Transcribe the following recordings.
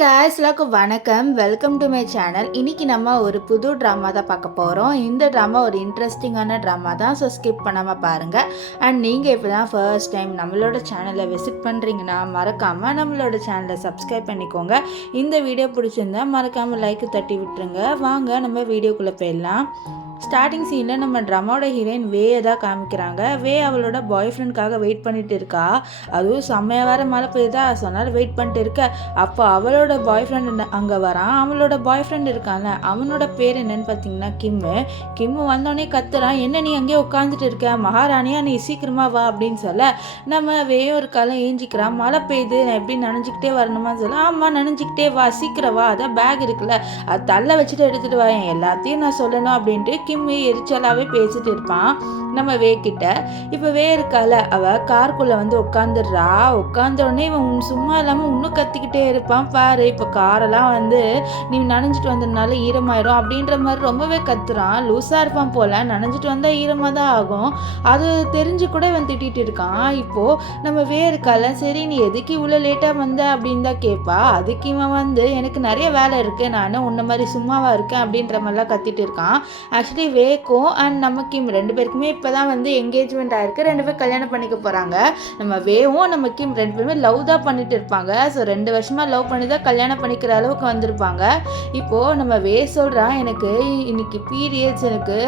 guys, எல்லாருக்கும் வணக்கம். Welcome to my channel. இன்னைக்கு நம்ம ஒரு புது ட்ராமா தான் பார்க்க போகிறோம். இந்த ட்ராமா ஒரு இன்ட்ரெஸ்டிங்கான ட்ராமா தான். ஸோ ஸ்கிப் பண்ணாமல் பாருங்கள். அண்ட் நீங்கள் இப்போ தான் ஃபர்ஸ்ட் டைம் நம்மளோட சேனலை விசிட் பண்ணுறீங்கன்னா மறக்காமல் நம்மளோட சேனலை சப்ஸ்கிரைப் பண்ணிக்கோங்க. இந்த வீடியோ பிடிச்சிருந்தா மறக்காமல் லைக் தட்டி விட்டுருங்க. வாங்க நம்ம வீடியோக்குள்ளே போயிடலாம். ஸ்டார்டிங் சீனில் நம்ம ட்ராமாவோட ஹீரோயின் வேயை தான் காமிக்கிறாங்க. அவளோட பாய் ஃப்ரெண்டுக்காக வெயிட் பண்ணிட்டு இருக்கா. அதுவும் செம்மையாக வேறு மழை பெய்யுதா, சொன்னாலும் வெயிட் பண்ணிட்டு இருக்க. அப்போ அவளோட பாய் ஃப்ரெண்டு அங்கே வரான். அவளோட பாய் ஃப்ரெண்டு இருக்கான்ல, அவனோட பேர் என்னன்னு பார்த்தீங்கன்னா கிம்மு வந்தோடனே கத்துறான், என்ன நீ அங்கேயே உட்காந்துட்டு இருக்க, மகாராணியா நீ சீக்கிரமா வா அப்படின்னு சொல்ல நம்ம வேயும் ஒரு காலம் ஏஞ்சிக்கிறான். மழை பெய்யுது, நான் எப்படி நனைஞ்சிக்கிட்டே வரணுமான்னு சொல்ல, ஆமாம் நனைஞ்சிக்கிட்டே வா, சீக்கிரம் வா, அதான் பேக் இருக்குல்ல அது தள்ள வச்சுட்டு எடுத்துகிட்டு வா, எல்லாத்தையும் நான் சொல்லணும் அப்படின்ட்டு கிம்மு எரிச்சலாகவே பேசிட்டு இருப்பான் நம்ம வேக்கிட்ட. இப்போ இருக்கால அவ காருக்குள்ளே வந்து உட்காந்துடுறா. உட்காந்தோடனே இவன் சும்மா இல்லாமல் இன்னும் கத்திக்கிட்டே இருப்பான். பாரு இப்போ காரெல்லாம் வந்து நீ நனைஞ்சிட்டு வந்ததுனால ஈரமாயிரும் அப்படின்ற மாதிரி ரொம்பவே கத்துறான். லூஸாக இருப்பான் போல், நனைஞ்சிட்டு வந்தால் ஈரமாக தான் ஆகும். அது தெரிஞ்சு கூட இவன் திட்டிகிட்டு இருக்கான். இப்போது நம்ம இருக்கால, சரி நீ எதுக்கு இவ்வளோ லேட்டாக வந்த அப்படின்னு தான் கேட்பா. அதுக்கு இவன் வந்து எனக்கு நிறைய வேலை இருக்குது, நான் உன்ன மாதிரி சும்மாவாக இருக்கேன் அப்படின்ற மாதிரிலாம் கத்திட்டு இருக்கான். ஆக்சுவலி வேக்கும் அண்ட் நமக்கு ரெண்டு பேருக்குமே இப்போ தான் வந்து என்கேஜ்மெண்ட் ஆயிருக்கு. ரெண்டு பேரும் கல்யாணம் பண்ணிக்க போகிறாங்க. நம்ம வேவும் நம்ம கிம் ரெண்டு பேருமே லவ் தான் பண்ணிட்டு இருப்பாங்க. ஸோ 2 வருஷமாக லவ் பண்ணி தான் கல்யாணம் பண்ணிக்கிற அளவுக்கு வந்திருப்பாங்க. இப்போது நம்ம சொல்கிறான், எனக்கு இன்னைக்கு பீரியட்ஸ், எனக்கு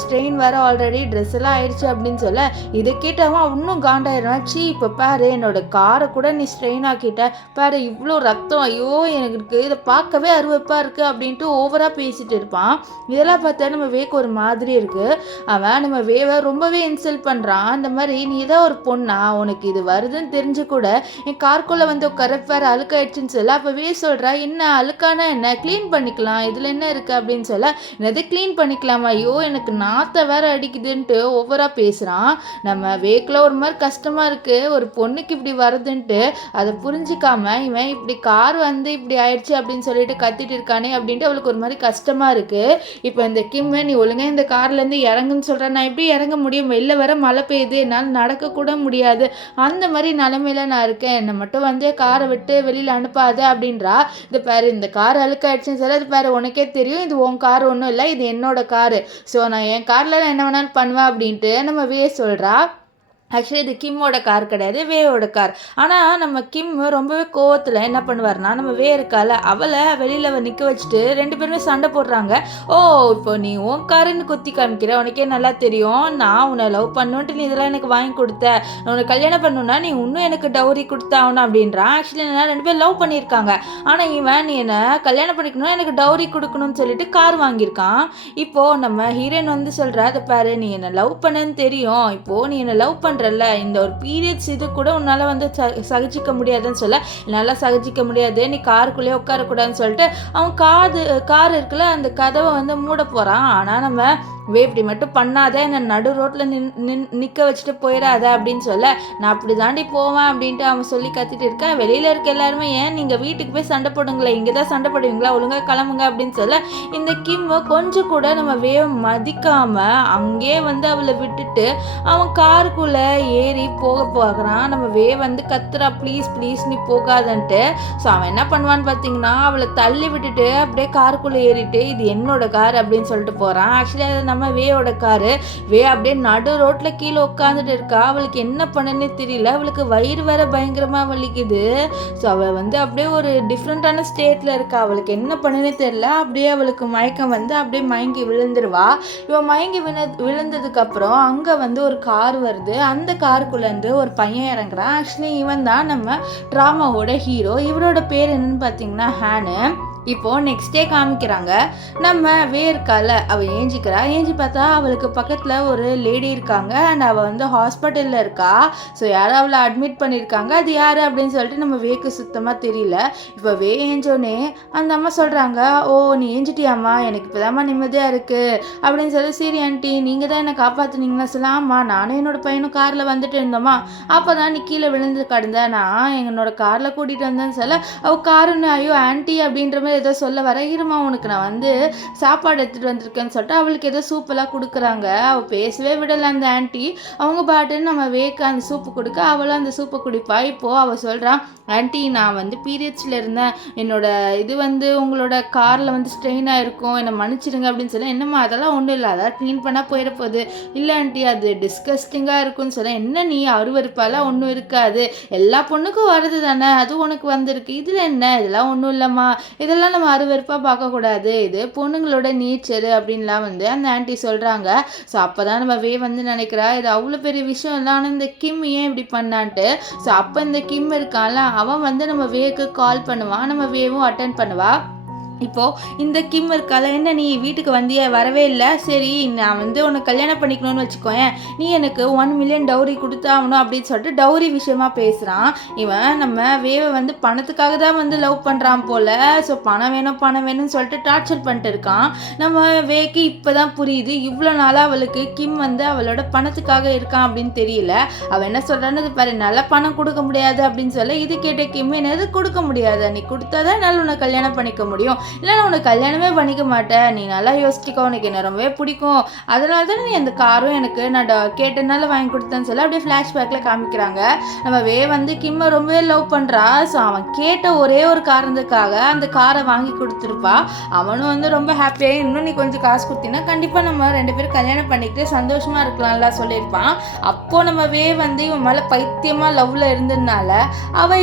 ஸ்ட்ரெயின் வேறு, ஆல்ரெடி ட்ரெஸ் எல்லாம் ஆயிடுச்சு அப்படின்னு சொல்ல, இதை கேட்டவன் இன்னும் காண்டாயிடுவான். இப்போ பாரு என்னோட காரை கூட நீ ஸ்ட்ரெயின் ஆக்கிட்ட, பாரு இவ்வளோ ரத்தம், ஐயோ எனக்கு இதை பார்க்கவே அருவப்பாக இருக்குது அப்படின்ட்டு ஓவராக பேசிட்டு இருப்பான். இதெல்லாம் பார்த்தா நம்ம வேக்கு ஒரு மாதிரி இருக்குது. அவன் நம்ம வேவை ரொம்பவே இன்சல்ட் பண்ணுறான். அந்த மாதிரி நீ ஏதோ ஒரு பொண்ணா, உனக்கு இது வருதுன்னு தெரிஞ்சு கூட என் கார்க்குள்ளே வந்து கரெக்ட் வேறு அழுக்காயிடுச்சுன்னு சொல்ல, அப்போ சொல்கிறா, என்ன அழுக்கானா என்ன, க்ளீன் பண்ணிக்கலாம், இதில் என்ன இருக்குது அப்படின்னு சொல்ல, என்னது க்ளீன் பண்ணிக்கலாமா, ஐயோ எனக்கு நாற்ற வேற அடிக்குதுன்ட்டு ஓவராக பேசுகிறான். நம்ம வேக்கில் ஒரு மாதிரி கஷ்டமாக இருக்குது, ஒரு பொண்ணுக்கு இப்படி வருதுன்ட்டு அதை புரிஞ்சிக்காம இவன் இப்படி கார் வந்து இப்படி ஆயிடுச்சு அப்படின்னு சொல்லிட்டு கத்திட்டு இருக்கானே அப்படின்ட்டு அவளுக்கு ஒரு மாதிரி கஷ்டமாக இருக்குது. இப்போ இந்த கிம்மை நீ ஒழுங்காக இந்த கார்லேருந்து இறங்குன்னு சொல்கிறேன், நான் எப்படி இறங்க முடியும், வெளில வர மழை பெய்யுது, என்னால் நடக்கக்கூட முடியாது, அந்த மாதிரி நிலைமையில நான் இருக்கேன், என்னை மட்டும் வந்து காரை விட்டு வெளியில் அனுப்பாது அப்படின்றா. இது பாரு இந்த கார் அழுக்காயிடுச்சுன்னு சொல்ல, அது பாரு உனக்கே தெரியும் இது உன் கார் ஒன்றும் இல்லை, இது என்னோட காரு, ஸோ நான் என் காரில் என்ன வேணாலும் பண்ணுவேன் அப்படின்ட்டு நம்ம சொல்கிறா. ஆக்சுவலி இது கிம்மோட கார் கிடையாது, வேவோட கார். ஆனால் நம்ம கிம் ரொம்பவே கோவத்தில் என்ன பண்ணுவார்னா, நம்ம இருக்கால அவளை வெளியில் நிற்க வச்சுட்டு 2 பேருமே சண்டை போடுறாங்க. ஓ இப்போ நீ உன் காருன்னு குத்தி காமிக்கிற, உனக்கே நல்லா தெரியும் நான் உன்னை லவ் பண்ணுன்ட்டு நீ இதெல்லாம் எனக்கு வாங்கி கொடுத்த, உனக்கு கல்யாணம் பண்ணணுன்னா நீ இன்னும் எனக்கு டவுரி கொடுத்தாகணும் அப்படின்றான். ஆக்சுவலி என்ன 2 பேர் லவ் பண்ணியிருக்காங்க. ஆனால் இவன் நீ என்னை கல்யாணம் பண்ணிக்கணும், எனக்கு டவுரி கொடுக்கணும்னு சொல்லிட்டு கார் வாங்கியிருக்கான். இப்போது நம்ம ஹீரோயின் வந்து சொல்கிறா, அதை பாரு நீ என்னை லவ் பண்ணன்னு தெரியும், இப்போது நீ என்னை லவ் இந்த ஒரு பீரியட்ஸ் இது கூட உன்னால வந்து சகிச்சிக்க முடியாதுன்னு சொல்ல, நல்லா சகிச்சிக்க முடியாது, நீ காருக்குள்ளேயே உட்காரக்கூடாதுன்னு சொல்லிட்டு அவன் கார் இருக்குல்ல அந்த கதவை வந்து மூட போறான். ஆனா நம்ம இப்படி மட்டும் பண்ணாத, என்னை நடு ரோட்டில் நிற்க வச்சுட்டு போயிடாத அப்படின்னு சொல்ல, நான் அப்படி தாண்டி போவேன் அப்படின்ட்டு அவன் சொல்லி கத்திட்டு இருக்கேன். வெளியில் இருக்க எல்லாருமே, ஏன் நீங்கள் வீட்டுக்கு போய் சண்டை போடுங்களேன், இங்கே தான் சண்டை போடுவீங்களா, ஒழுங்காக கிளம்புங்க அப்படின்னு சொல்ல, இந்த கிம்மை கொஞ்சம் கூட நம்ம மதிக்காமல் அங்கேயே வந்து அவளை விட்டுட்டு அவன் காருக்குள்ளே ஏறி போக போகிறான். நம்ம வந்து கத்துறா, ப்ளீஸ் ப்ளீஸ் நீ போகாதன்ட்டு. ஸோ அவன் என்ன பண்ணுவான்னு பார்த்தீங்கன்னா, அவளை தள்ளி விட்டுட்டு அப்படியே காருக்குள்ளே ஏறிட்டு இது என்னோட கார் அப்படின்னு சொல்லிட்டு போகிறான். ஆக்சுவலி அது நம்ம வேயோட காரு. அப்படியே நடு ரோட்ல கீழே உட்காந்துட்டு இருக்கா. அவளுக்கு என்ன பண்ணுன்னே தெரியல, அவளுக்கு வயிறு வேற பயங்கரமா வலிக்குது. ஸோ அவள் வந்து அப்படியே ஒரு டிஃப்ரெண்டான ஸ்டேட்ல இருக்கா. அவளுக்கு என்ன பண்ணுன்னே தெரியல. அப்படியே அவளுக்கு மயக்கம் வந்து அப்படியே மயங்கி விழுந்துருவா. இவன் மயங்கி விழுந்ததுக்கு அப்புறம் அங்க வந்து ஒரு கார் வருது. அந்த காருக்குள்ள இருந்து ஒரு பையன் இறங்குறான். ஆக்சுவலி இவன் தான் நம்ம ட்ராமாவோட ஹீரோ. இவரோட பேர் என்னன்னு பார்த்தீங்கன்னா ஹானு. இப்போது நெக்ஸ்ட் டே காமிக்கிறாங்க. நம்ம இருக்கால அவள் ஏஞ்சி பார்த்தா அவளுக்கு பக்கத்தில் ஒரு லேடி இருக்காங்க. அண்ட் அவள் வந்து ஹாஸ்பிட்டலில் இருக்கா. ஸோ யாரும் அவளை அட்மிட் பண்ணியிருக்காங்க. அது யார் அப்படின்னு சொல்லிட்டு நம்ம வேக்கு சுத்தமாக தெரியல. இப்போ ஏஞ்சோடனே அந்த அம்மா சொல்கிறாங்க, ஓ நீ ஏஞ்சிட்டியாம்மா, எனக்கு இப்போ தாம்மா நிம்மதியாக இருக்குது அப்படின்னு சொல்லி, சரி ஆண்டி நீங்கள் தான் என்னை காப்பாற்றுனீங்கன்னா சொல்லாமா, நானும் என்னோட பையனும் காரில் வந்துட்டு இருந்தோமா, அப்போ தான் நீ கீழே விழுந்து கிடந்த, நான் என்னோட காரில் கூட்டிகிட்டு வந்தேன்னு சொல்ல, அவள் காருன்னு ஐயோ ஆண்டி அப்படின்ற மாதிரி ஏதோ சொல்ல வர, இருமா உனக்கு நான் வந்து சாப்பாடு எடுத்துகிட்டு வந்திருக்கேன்னு சொல்லிட்டு அவளுக்கு ஏதோ சூப்பெல்லாம் கொடுக்குறாங்க. அவள் பேசவே விடலை அந்த ஆன்ட்டி. அவங்க பாட்டுன்னு நம்ம வேக்க அந்த சூப்பு கொடுக்க அவளும் அந்த சூப்பை குடிப்பா. இப்போது அவள் சொல்கிறான், ஆன்ட்டி நான் வந்து பீரியட்ஸில் இருந்தேன், என்னோட இது வந்து உங்களோட காரில் வந்து ஸ்ட்ரெயின் ஆகிருக்கும், என்னை மன்னிச்சிடுங்க அப்படின்னு சொல்லி. என்னம்மா அதெல்லாம் ஒன்றும் இல்லை, அதான் க்ளீன் பண்ணால் போயிட போகுது. இல்லை ஆன்ட்டி அது டிஸ்கஸ்டிங்காக இருக்குன்னு சொல்ல. என்ன நீ அருவருப்பாலாம் ஒன்றும் இருக்காது, எல்லா பொண்ணுக்கும் வருது தானே, அது உனக்கு வந்திருக்கு, இதில் என்ன, இதெல்லாம் ஒன்றும் இல்லைம்மா, இதெல்லாம் நம்ம அருவருப்பாக பார்க்கக்கூடாது, இது பொண்ணுங்களோட நேச்சரு அப்படின்லாம் வந்து அந்த ஆன்ட்டி சொல்கிறாங்க. ஸோ அப்போ தான் நம்ம வந்து நினைக்கிறா இது அவ்வளோ பெரிய விஷயம் இல்லை, ஆனால் இந்த கிம் ஏன் இப்படி பண்ணான்ட்டு. ஸோ அப்போ இந்த கிம் இருக்கான்ல, அவன் வந்து நம்ம வேக்கு கால் பண்ணுவான், நம்ம வேவும் அட்டென்ட் பண்ணுவா. இப்போது இந்த கிம் இருக்கால, என்ன நீ வீட்டுக்கு வந்திய வரவே இல்லை, சரி நான் வந்து உனக்கு கல்யாணம் பண்ணிக்கணும்னு வச்சுக்கோயேன், நீ எனக்கு 1 மில்லியன் டவுரி கொடுத்தாகணும் அப்படின்னு சொல்லிட்டு டவுரி விஷயமா பேசுகிறான். இவன் நம்ம வேவை வந்து பணத்துக்காக தான் வந்து லவ் பண்ணுறான் போல். ஸோ பணம் வேணும்னு சொல்லிட்டு டார்ச்சர் பண்ணிட்டு இருக்கான். நம்ம வேக்கு இப்போ தான் புரியுது, இவ்வளோ நாளாக அவளுக்கு கிம் வந்து அவளோட பணத்துக்காக இருக்கான் அப்படின்னு தெரியல. அவள் என்ன சொல்கிறான்னு பாரு, நல்லா பணம் கொடுக்க முடியாது அப்படின்னு சொல்ல. இது கேட்ட கிம் என்னது கொடுக்க முடியாது, நீ கொடுத்தாதான் என்னால் உன்னை கல்யாணம் பண்ணிக்க முடியும், இல்லை நான் உனக்கு கல்யாணமே பண்ணிக்க மாட்டேன், நீ நல்லா யோசிச்சுக்கோ, உனக்கு என்ன ரொம்பவே பிடிக்கும், அதனால தானே நீ அந்த காரும் எனக்கு நான் கேட்டனால வாங்கி கொடுத்தேன்னு சொல்லி அப்படியே ஃப்ளாஷ்பேக்கில் காமிக்கிறாங்க. நம்ம வந்து கிம்மை ரொம்பவே லவ் பண்ணுறா. ஸோ அவன் கேட்ட ஒரே ஒரு காரணத்துக்காக அந்த காரை வாங்கி கொடுத்துருப்பா. அவனும் வந்து ரொம்ப ஹாப்பியாக, இன்னும் நீ கொஞ்சம் காசு கொடுத்தீங்கன்னா கண்டிப்பாக நம்ம 2 பேரும் கல்யாணம் பண்ணிக்கிட்டு சந்தோஷமாக இருக்கலாம்லாம் சொல்லியிருப்பான். அப்போது நம்ம வந்து இவன் மேலே பைத்தியமாக லவ்வில் இருந்ததுனால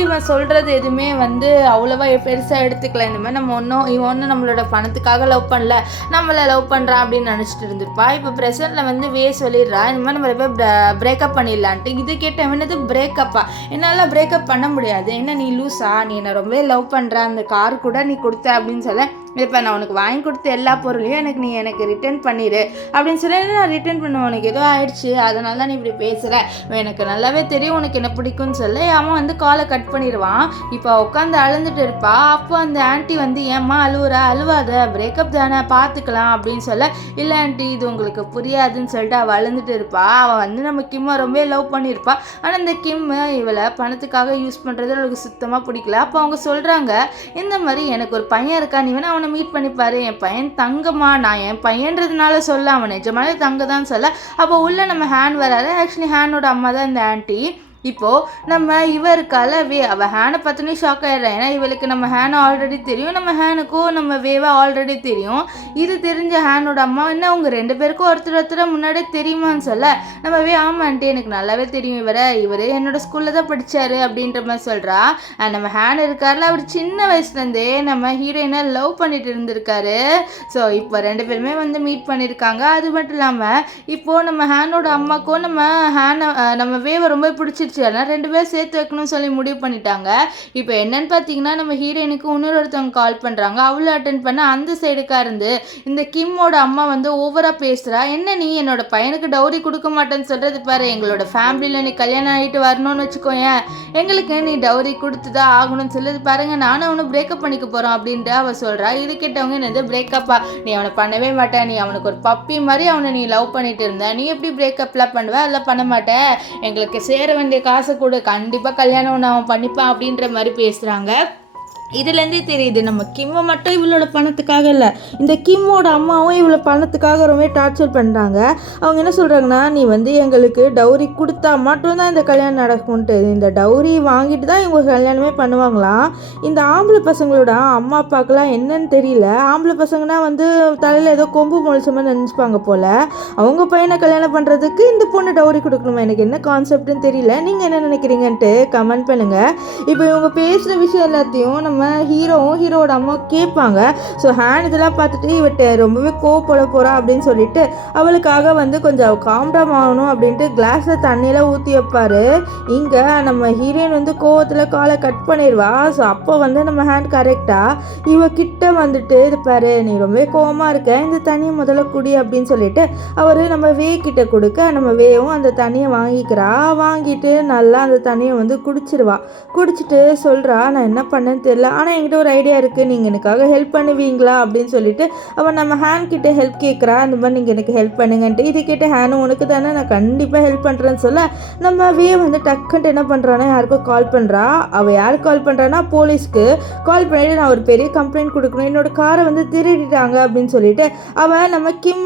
இவன் சொல்கிறது எதுவுமே வந்து அவ்வளோவா பெருசாக எடுத்துக்கல. இந்த மாதிரி நம்ம இவன் நம்மளோட பணத்துக்காக லவ் பண்ணல, நம்மளை லவ் பண்ணுறான் அப்படின்னு நினச்சிட்டு இருந்திருப்பா. இப்போ ப்ரெசென்ட்டில் வந்து சொல்லிடுறா, இந்த மாதிரி நம்ம பிரேக்கப் பண்ணிடலான்ட்டு. இது கேட்ட என்னது பிரேக்கப்பா, என்னால் பிரேக்கப் பண்ண முடியாது, என்ன நீ லூஸா, நீ என்னை ரொம்பவே லவ் பண்ணுற, அந்த கார் கூட நீ கொடுத்த அப்படின்னு சொல்ல. இப்போ நான் உனக்கு வாங்கி கொடுத்த எல்லா பொருளையும் எனக்கு ரிட்டர்ன் பண்ணிடு அப்படின்னு சொல்லி, நான் ரிட்டர்ன் பண்ணுவேன், உனக்கு ஏதோ ஆயிடுச்சு அதனால தான் நீ இப்படி பேசுகிற, எனக்கு நல்லாவே தெரியும் உனக்கு என்ன பிடிக்கும்னு சொல்லி அவன் வந்து காலை கட் பண்ணிடுவான். இப்போ உட்காந்து அழுந்துட்டு இருப்பா. அப்போ அந்த ஆன்ட்டி வந்து ஏம்மா அழுவாத, பிரேக்கப் தானே பார்த்துக்கலாம் அப்படின்னு சொல்ல. இல்லை ஆன்ட்டி இது உங்களுக்கு புரியாதுன்னு சொல்லிட்டு அவள் அழுந்துட்டு இருப்பா. அவள் வந்து நம்ம கிம்மை ரொம்ப லவ் பண்ணியிருப்பா. ஆனால் இந்த கிம்மு இவளை பணத்துக்காக யூஸ் பண்ணுறது அவளுக்கு சுத்தமாக பிடிக்கல. அப்போ அவங்க சொல்கிறாங்க, இந்த மாதிரி எனக்கு ஒரு பையன் இருக்கா, நீ வேணா அவனை மீட் பண்ணிப்பாரு, என் பையன் தங்கம்மா, நான் என் பையன்றதுனால சொல்ல, அவன் நிஜமாலே தங்க தான் சொல்ல. அப்போ உள்ள நம்ம ஹேன் வராது, ஆக்சுவலி ஹேனோட அம்மா தான் இந்த ஆன்ட்டி. இப்போது நம்ம இவருக்கால அவள் ஹேனை பற்றினே ஷாக் ஆகிடுறேன். ஏன்னா இவளுக்கு நம்ம ஹேனை ஆல்ரெடி தெரியும், நம்ம ஹேனுக்கும் நம்ம வேவை ஆல்ரெடி தெரியும். இது தெரிஞ்ச ஹேனோட அம்மா என்ன அவங்க 2 பேருக்கும் ஒருத்தர் முன்னாடியே தெரியுமான்னு சொல்ல. நம்ம ஆமான்ட்டு எனக்கு நல்லாவே தெரியும், இவர் என்னோட ஸ்கூலில் தான் படித்தார் அப்படின்ற மாதிரி சொல்கிறா. நம்ம ஹேன் இருக்கார்ல, அவர் சின்ன வயசுலேருந்தே நம்ம ஹீரோயினை லவ் பண்ணிட்டு இருந்திருக்காரு. ஸோ இப்போ 2 பேருமே வந்து மீட் பண்ணியிருக்காங்க. அது மட்டும் இல்லாமல் இப்போது நம்ம ஹேனோட அம்மாக்கும் நம்ம வேவை ரொம்ப பிடிச்சிருச்சு. 2 பேரும் சேர்த்து வைக்கணும்னு சொல்லி முடிவு பண்ணிட்டாங்க. இப்போ என்னன்னு பார்த்தீங்கன்னா, நம்ம ஹீரோயினுக்கு ஒருத்தவங்க கால் பண்ணுறாங்க. அவளை அட்டென்ட் பண்ண அந்த சைடுக்கா இருந்து இந்த கிம்மோட அம்மா வந்து ஓவராக பேசுகிறா. என்ன நீ என்னோட பையனுக்கு டவுரி கொடுக்க மாட்டேன்னு சொல்கிறது பாரு, எங்களோட ஃபேமிலியில் நீ கல்யாணம் ஆகிட்டு வரணும்னு வச்சுக்கோயேன், எங்களுக்கு நீ டவுரி கொடுத்து தான் ஆகணும்னு சொல்லுது பாருங்க, நானும் அவனை பிரேக்கப் பண்ணிக்க போகிறோம் அப்படின்ட்டு அவள் சொல்கிறா. இது கேட்டவங்க என்னது பிரேக்கப்பா, நீ அவனை பண்ணவே மாட்டேன், நீ அவனுக்கு ஒரு பப்பி மாதிரி அவனை நீ லவ் பண்ணிட்டு இருந்த, நீ எப்படி பிரேக்கப்லாம் பண்ணுவ, அதெல்லாம் பண்ண மாட்டேன், எங்களுக்கு சேர வேண்டிய காசை கூட கண்டிப்பாக கல்யாணம் அவன் பண்ணிப்பான் அப்படின்ற மாதிரி பேசுகிறாங்க. இதுலேருந்தே தெரியுது நம்ம கிம்மை மட்டும் இவளோட பணத்துக்காக இல்லை, இந்த கிம்மோட அம்மாவும் இவளை பணத்துக்காக ரொம்ப டார்ச்சர் பண்ணுறாங்க. அவங்க என்ன சொல்கிறாங்கன்னா, நீ வந்து எங்களுக்கு டவுரி கொடுத்தா மட்டும்தான் இந்த கல்யாணம் நடக்கும்ன்ட்டு, இந்த டவுரி வாங்கிட்டு தான் இவங்க கல்யாணமே பண்ணுவாங்களாம். இந்த ஆம்பளை பசங்களோட அம்மா அப்பாக்கெல்லாம் என்னன்னு தெரியல, ஆம்பளை பசங்கன்னா வந்து தலையில் ஏதோ கொம்பு முளைச்ச மாதிரி நினச்சிப்பாங்க போல். அவங்க பையனை கல்யாணம் பண்ணுறதுக்கு இந்த பொண்ணு டவுரி கொடுக்கணுமா, எனக்கு என்ன கான்செப்ட்னு தெரியல, நீங்கள் என்ன நினைக்கிறீங்கன்ட்டு கமெண்ட் பண்ணுங்கள். இப்போ இவங்க பேசுகிற விஷயம் எல்லாத்தையும் நம்ம ஹீரோவோட அம்மா கேட்பாங்க. ஸோ ஹேன் இதெல்லாம் பார்த்துட்டு இவட்ட ரொம்பவே கோவப்பட போகிறா அப்படின்னு சொல்லிட்டு அவளுக்காக வந்து கொஞ்சம் காம்டாம் ஆகணும் அப்படின்ட்டு கிளாஸில் தண்ணியெல்லாம் ஊற்றி வைப்பார். இங்கே நம்ம ஹீரோயின் வந்து கோவத்தில் காலை கட் பண்ணிடுவா. ஸோ அப்போ வந்து நம்ம ஹேண்ட் கரெக்டாக இவகிட்ட வந்துட்டு இது பாரு, நீ ரொம்பவே கோவமாக இருக்க, இந்த தண்ணியை முதல்ல குடி அப்படின்னு சொல்லிட்டு அவர் நம்ம கிட்ட கொடுக்க, நம்ம வேவும் அந்த தண்ணியை வாங்கிட்டு நல்லா அந்த தண்ணியை வந்து குடிச்சிட்டு சொல்கிறா, நான் என்ன பண்ணேன்னு தெரியல, தெரியல, ஆனால் என்கிட்ட ஒரு ஐடியா இருக்குது, நீங்கள் எனக்காக ஹெல்ப் பண்ணுவீங்களா அப்படின்னு சொல்லிட்டு அவன் நம்ம ஹேன் கிட்டே ஹெல்ப் கேட்குறா. அந்த மாதிரி நீங்கள் எனக்கு ஹெல்ப் பண்ணுங்கன்ட்டு. இது கேட்ட ஹேனும் உனக்கு தானே நான் கண்டிப்பாக ஹெல்ப் பண்ணுறேன்னு சொல்ல நம்ம வே வந்து டக்குன்ட்டு என்ன பண்ணுறான்னா யாருக்கும் கால் பண்ணுறா. அவள் யாருக்கு கால் பண்ணுறான்னா போலீஸ்க்கு கால் பண்ணிவிட்டு நான் ஒரு பெரிய கம்ப்ளைண்ட் கொடுக்கணும், என்னோட காரை வந்து திருடிட்டாங்க அப்படின்னு சொல்லிட்டு அவன் நம்ம கிம்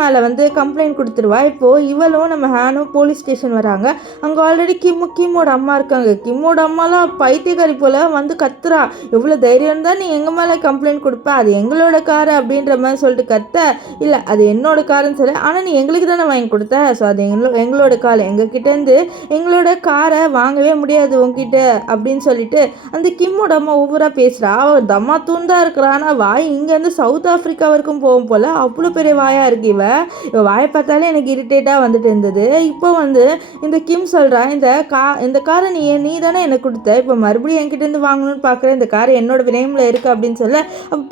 மேலே வந்து கம்ப்ளைண்ட் கொடுத்துருவா. இப்போது இவளும் நம்ம ஹேனும் போலீஸ் ஸ்டேஷன் வராங்க. அங்கே ஆல்ரெடி கிம்மோட அம்மா இருக்காங்க. கிம்மோட அம்மாலாம் பைத்தியக்காரி போல் வந்து கத்துறா, எவ்வளோ தைரியம் தான் நீ எங்கள் மேலே கம்ப்ளைண்ட் கொடுப்ப, அது எங்களோட காரு அப்படின்ற மாதிரி சொல்லிட்டு கத்த. இல்லை அது என்னோட காருன்னு சொல்லி, ஆனால் நீ எங்களுக்கு தானே வாங்கி கொடுத்த, ஸோ அது எங்களோட கார், எங்ககிட்டேருந்து எங்களோட காரை வாங்கவே முடியாது உங்ககிட்ட அப்படின்னு சொல்லிட்டு அந்த கிம்மோட அம்மா ஓவராக பேசுகிறா. அவள் தம்மா தூண்டா இருக்கிறான்னா வாய் இங்கேருந்து சவுத் ஆஃப்ரிக்கா வரைக்கும் போகும் போல் அவ்வளோ பெரிய வாயாக இருக்கு. இவ வாயை பார்த்தாலே எனக்கு இரிட்டேட்டாக வந்துட்டு இருந்தது. இப்போ வந்து இந்த கிம் சொல்கிறா, இந்த காரை நீ தானே எனக்கு கொடுத்த, இப்போ மறுபடியும் என்கிட்டேருந்து வாங்கணும்னு பார்க்குறேன், இந்த கார் என்னோட நேமில் இருக்குது அப்படின்னு சொல்ல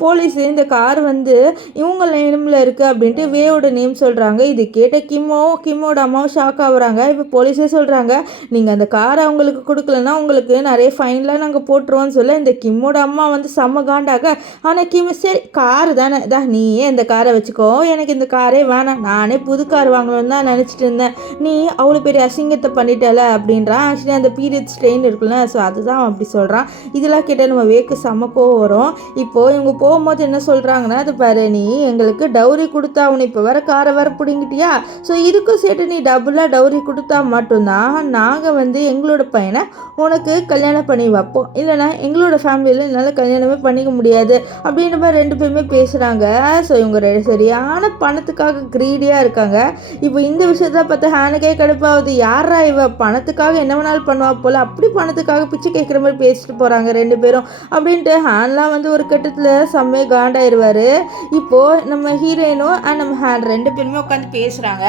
போலீஸ் இந்த கார் வந்து இவங்க நேமில் இருக்குது அப்படின்ட்டு வேவோட நேம் சொல்கிறாங்க. இது கேட்ட கிம்மோட அம்மாவும் ஷாக் ஆகுறாங்க. இப்போ போலீஸே சொல்கிறாங்க, நீங்கள் அந்த காரை அவங்களுக்கு கொடுக்கலன்னா உங்களுக்கு நிறைய ஃபைன்லாம் நாங்கள் போட்டுருவோம்னு சொல்ல இந்த கிம்மோட அம்மா வந்து செம்ம காண்டாக. ஆனால் கிம் சரி காரு தானே நீயே இந்த காரை வச்சுக்கோ, எனக்கு இந்த காரே வேணாம், நானே புது கார் வாங்கணும்னு தான் நினச்சிட்டு இருந்தேன், நீ அவ்வளோ பெரிய அசிங்கத்தை பண்ணிட்டல அப்படின்றான். ஆக்சுவலி அந்த பீரியட் ஸ்ட்ரெயின் இருக்குல்ல, ஸோ அதுதான் அப்படி சொல்கிறான். இதெல்லாம் கேட்டால் நம்ம வேக்கு செம்மக்கோ வரும். இப்போது இவங்க போகும்போது என்ன சொல்கிறாங்கன்னா, அது பாரு நீ எங்களுக்கு டவுரி கொடுத்தா உனக்கு இப்போ வேறு காரை வேறு பிடிங்கிட்டியா, ஸோ இதுக்கும் சேர்த்து நீ டபுளாக டவுரி கொடுத்தா மட்டும்தான் நாங்கள் வந்து எங்களோட பையனை உனக்கு கல்யாணம் பண்ணி வைப்போம், இல்லைனா எங்களோட ஃபேமிலியில் என்னால் கல்யாணமே பண்ணிக்க முடியாது அப்படின்ற மாதிரி ரெண்டு பேருமே பேசுகிறாங்க. ஸோ இவங்க சரியான பணத்துக்காக க்ரீடியாக இருக்காங்க. இப்போ இந்த விஷயத்தில் பார்த்தா ஹேனுக்கே கடுப்பாகுது, யாரா இவ பணத்துக்காக என்ன வேணாலும் பண்ணுவா போல், அப்படி பணத்துக்காக பிச்சை கேட்குற மாதிரி பேசிட்டு போகிறாங்க ரெண்டு பேரும் அப்படின்ட்டு ஹேன்லாம் வந்து ஒரு கட்டத்தில் செம்மையாக காண்டாயிருவார். இப்போது நம்ம ஹீரோயினும் அண்ட் நம்ம ஹேன் ரெண்டு பேருமே உட்காந்து பேசுகிறாங்க.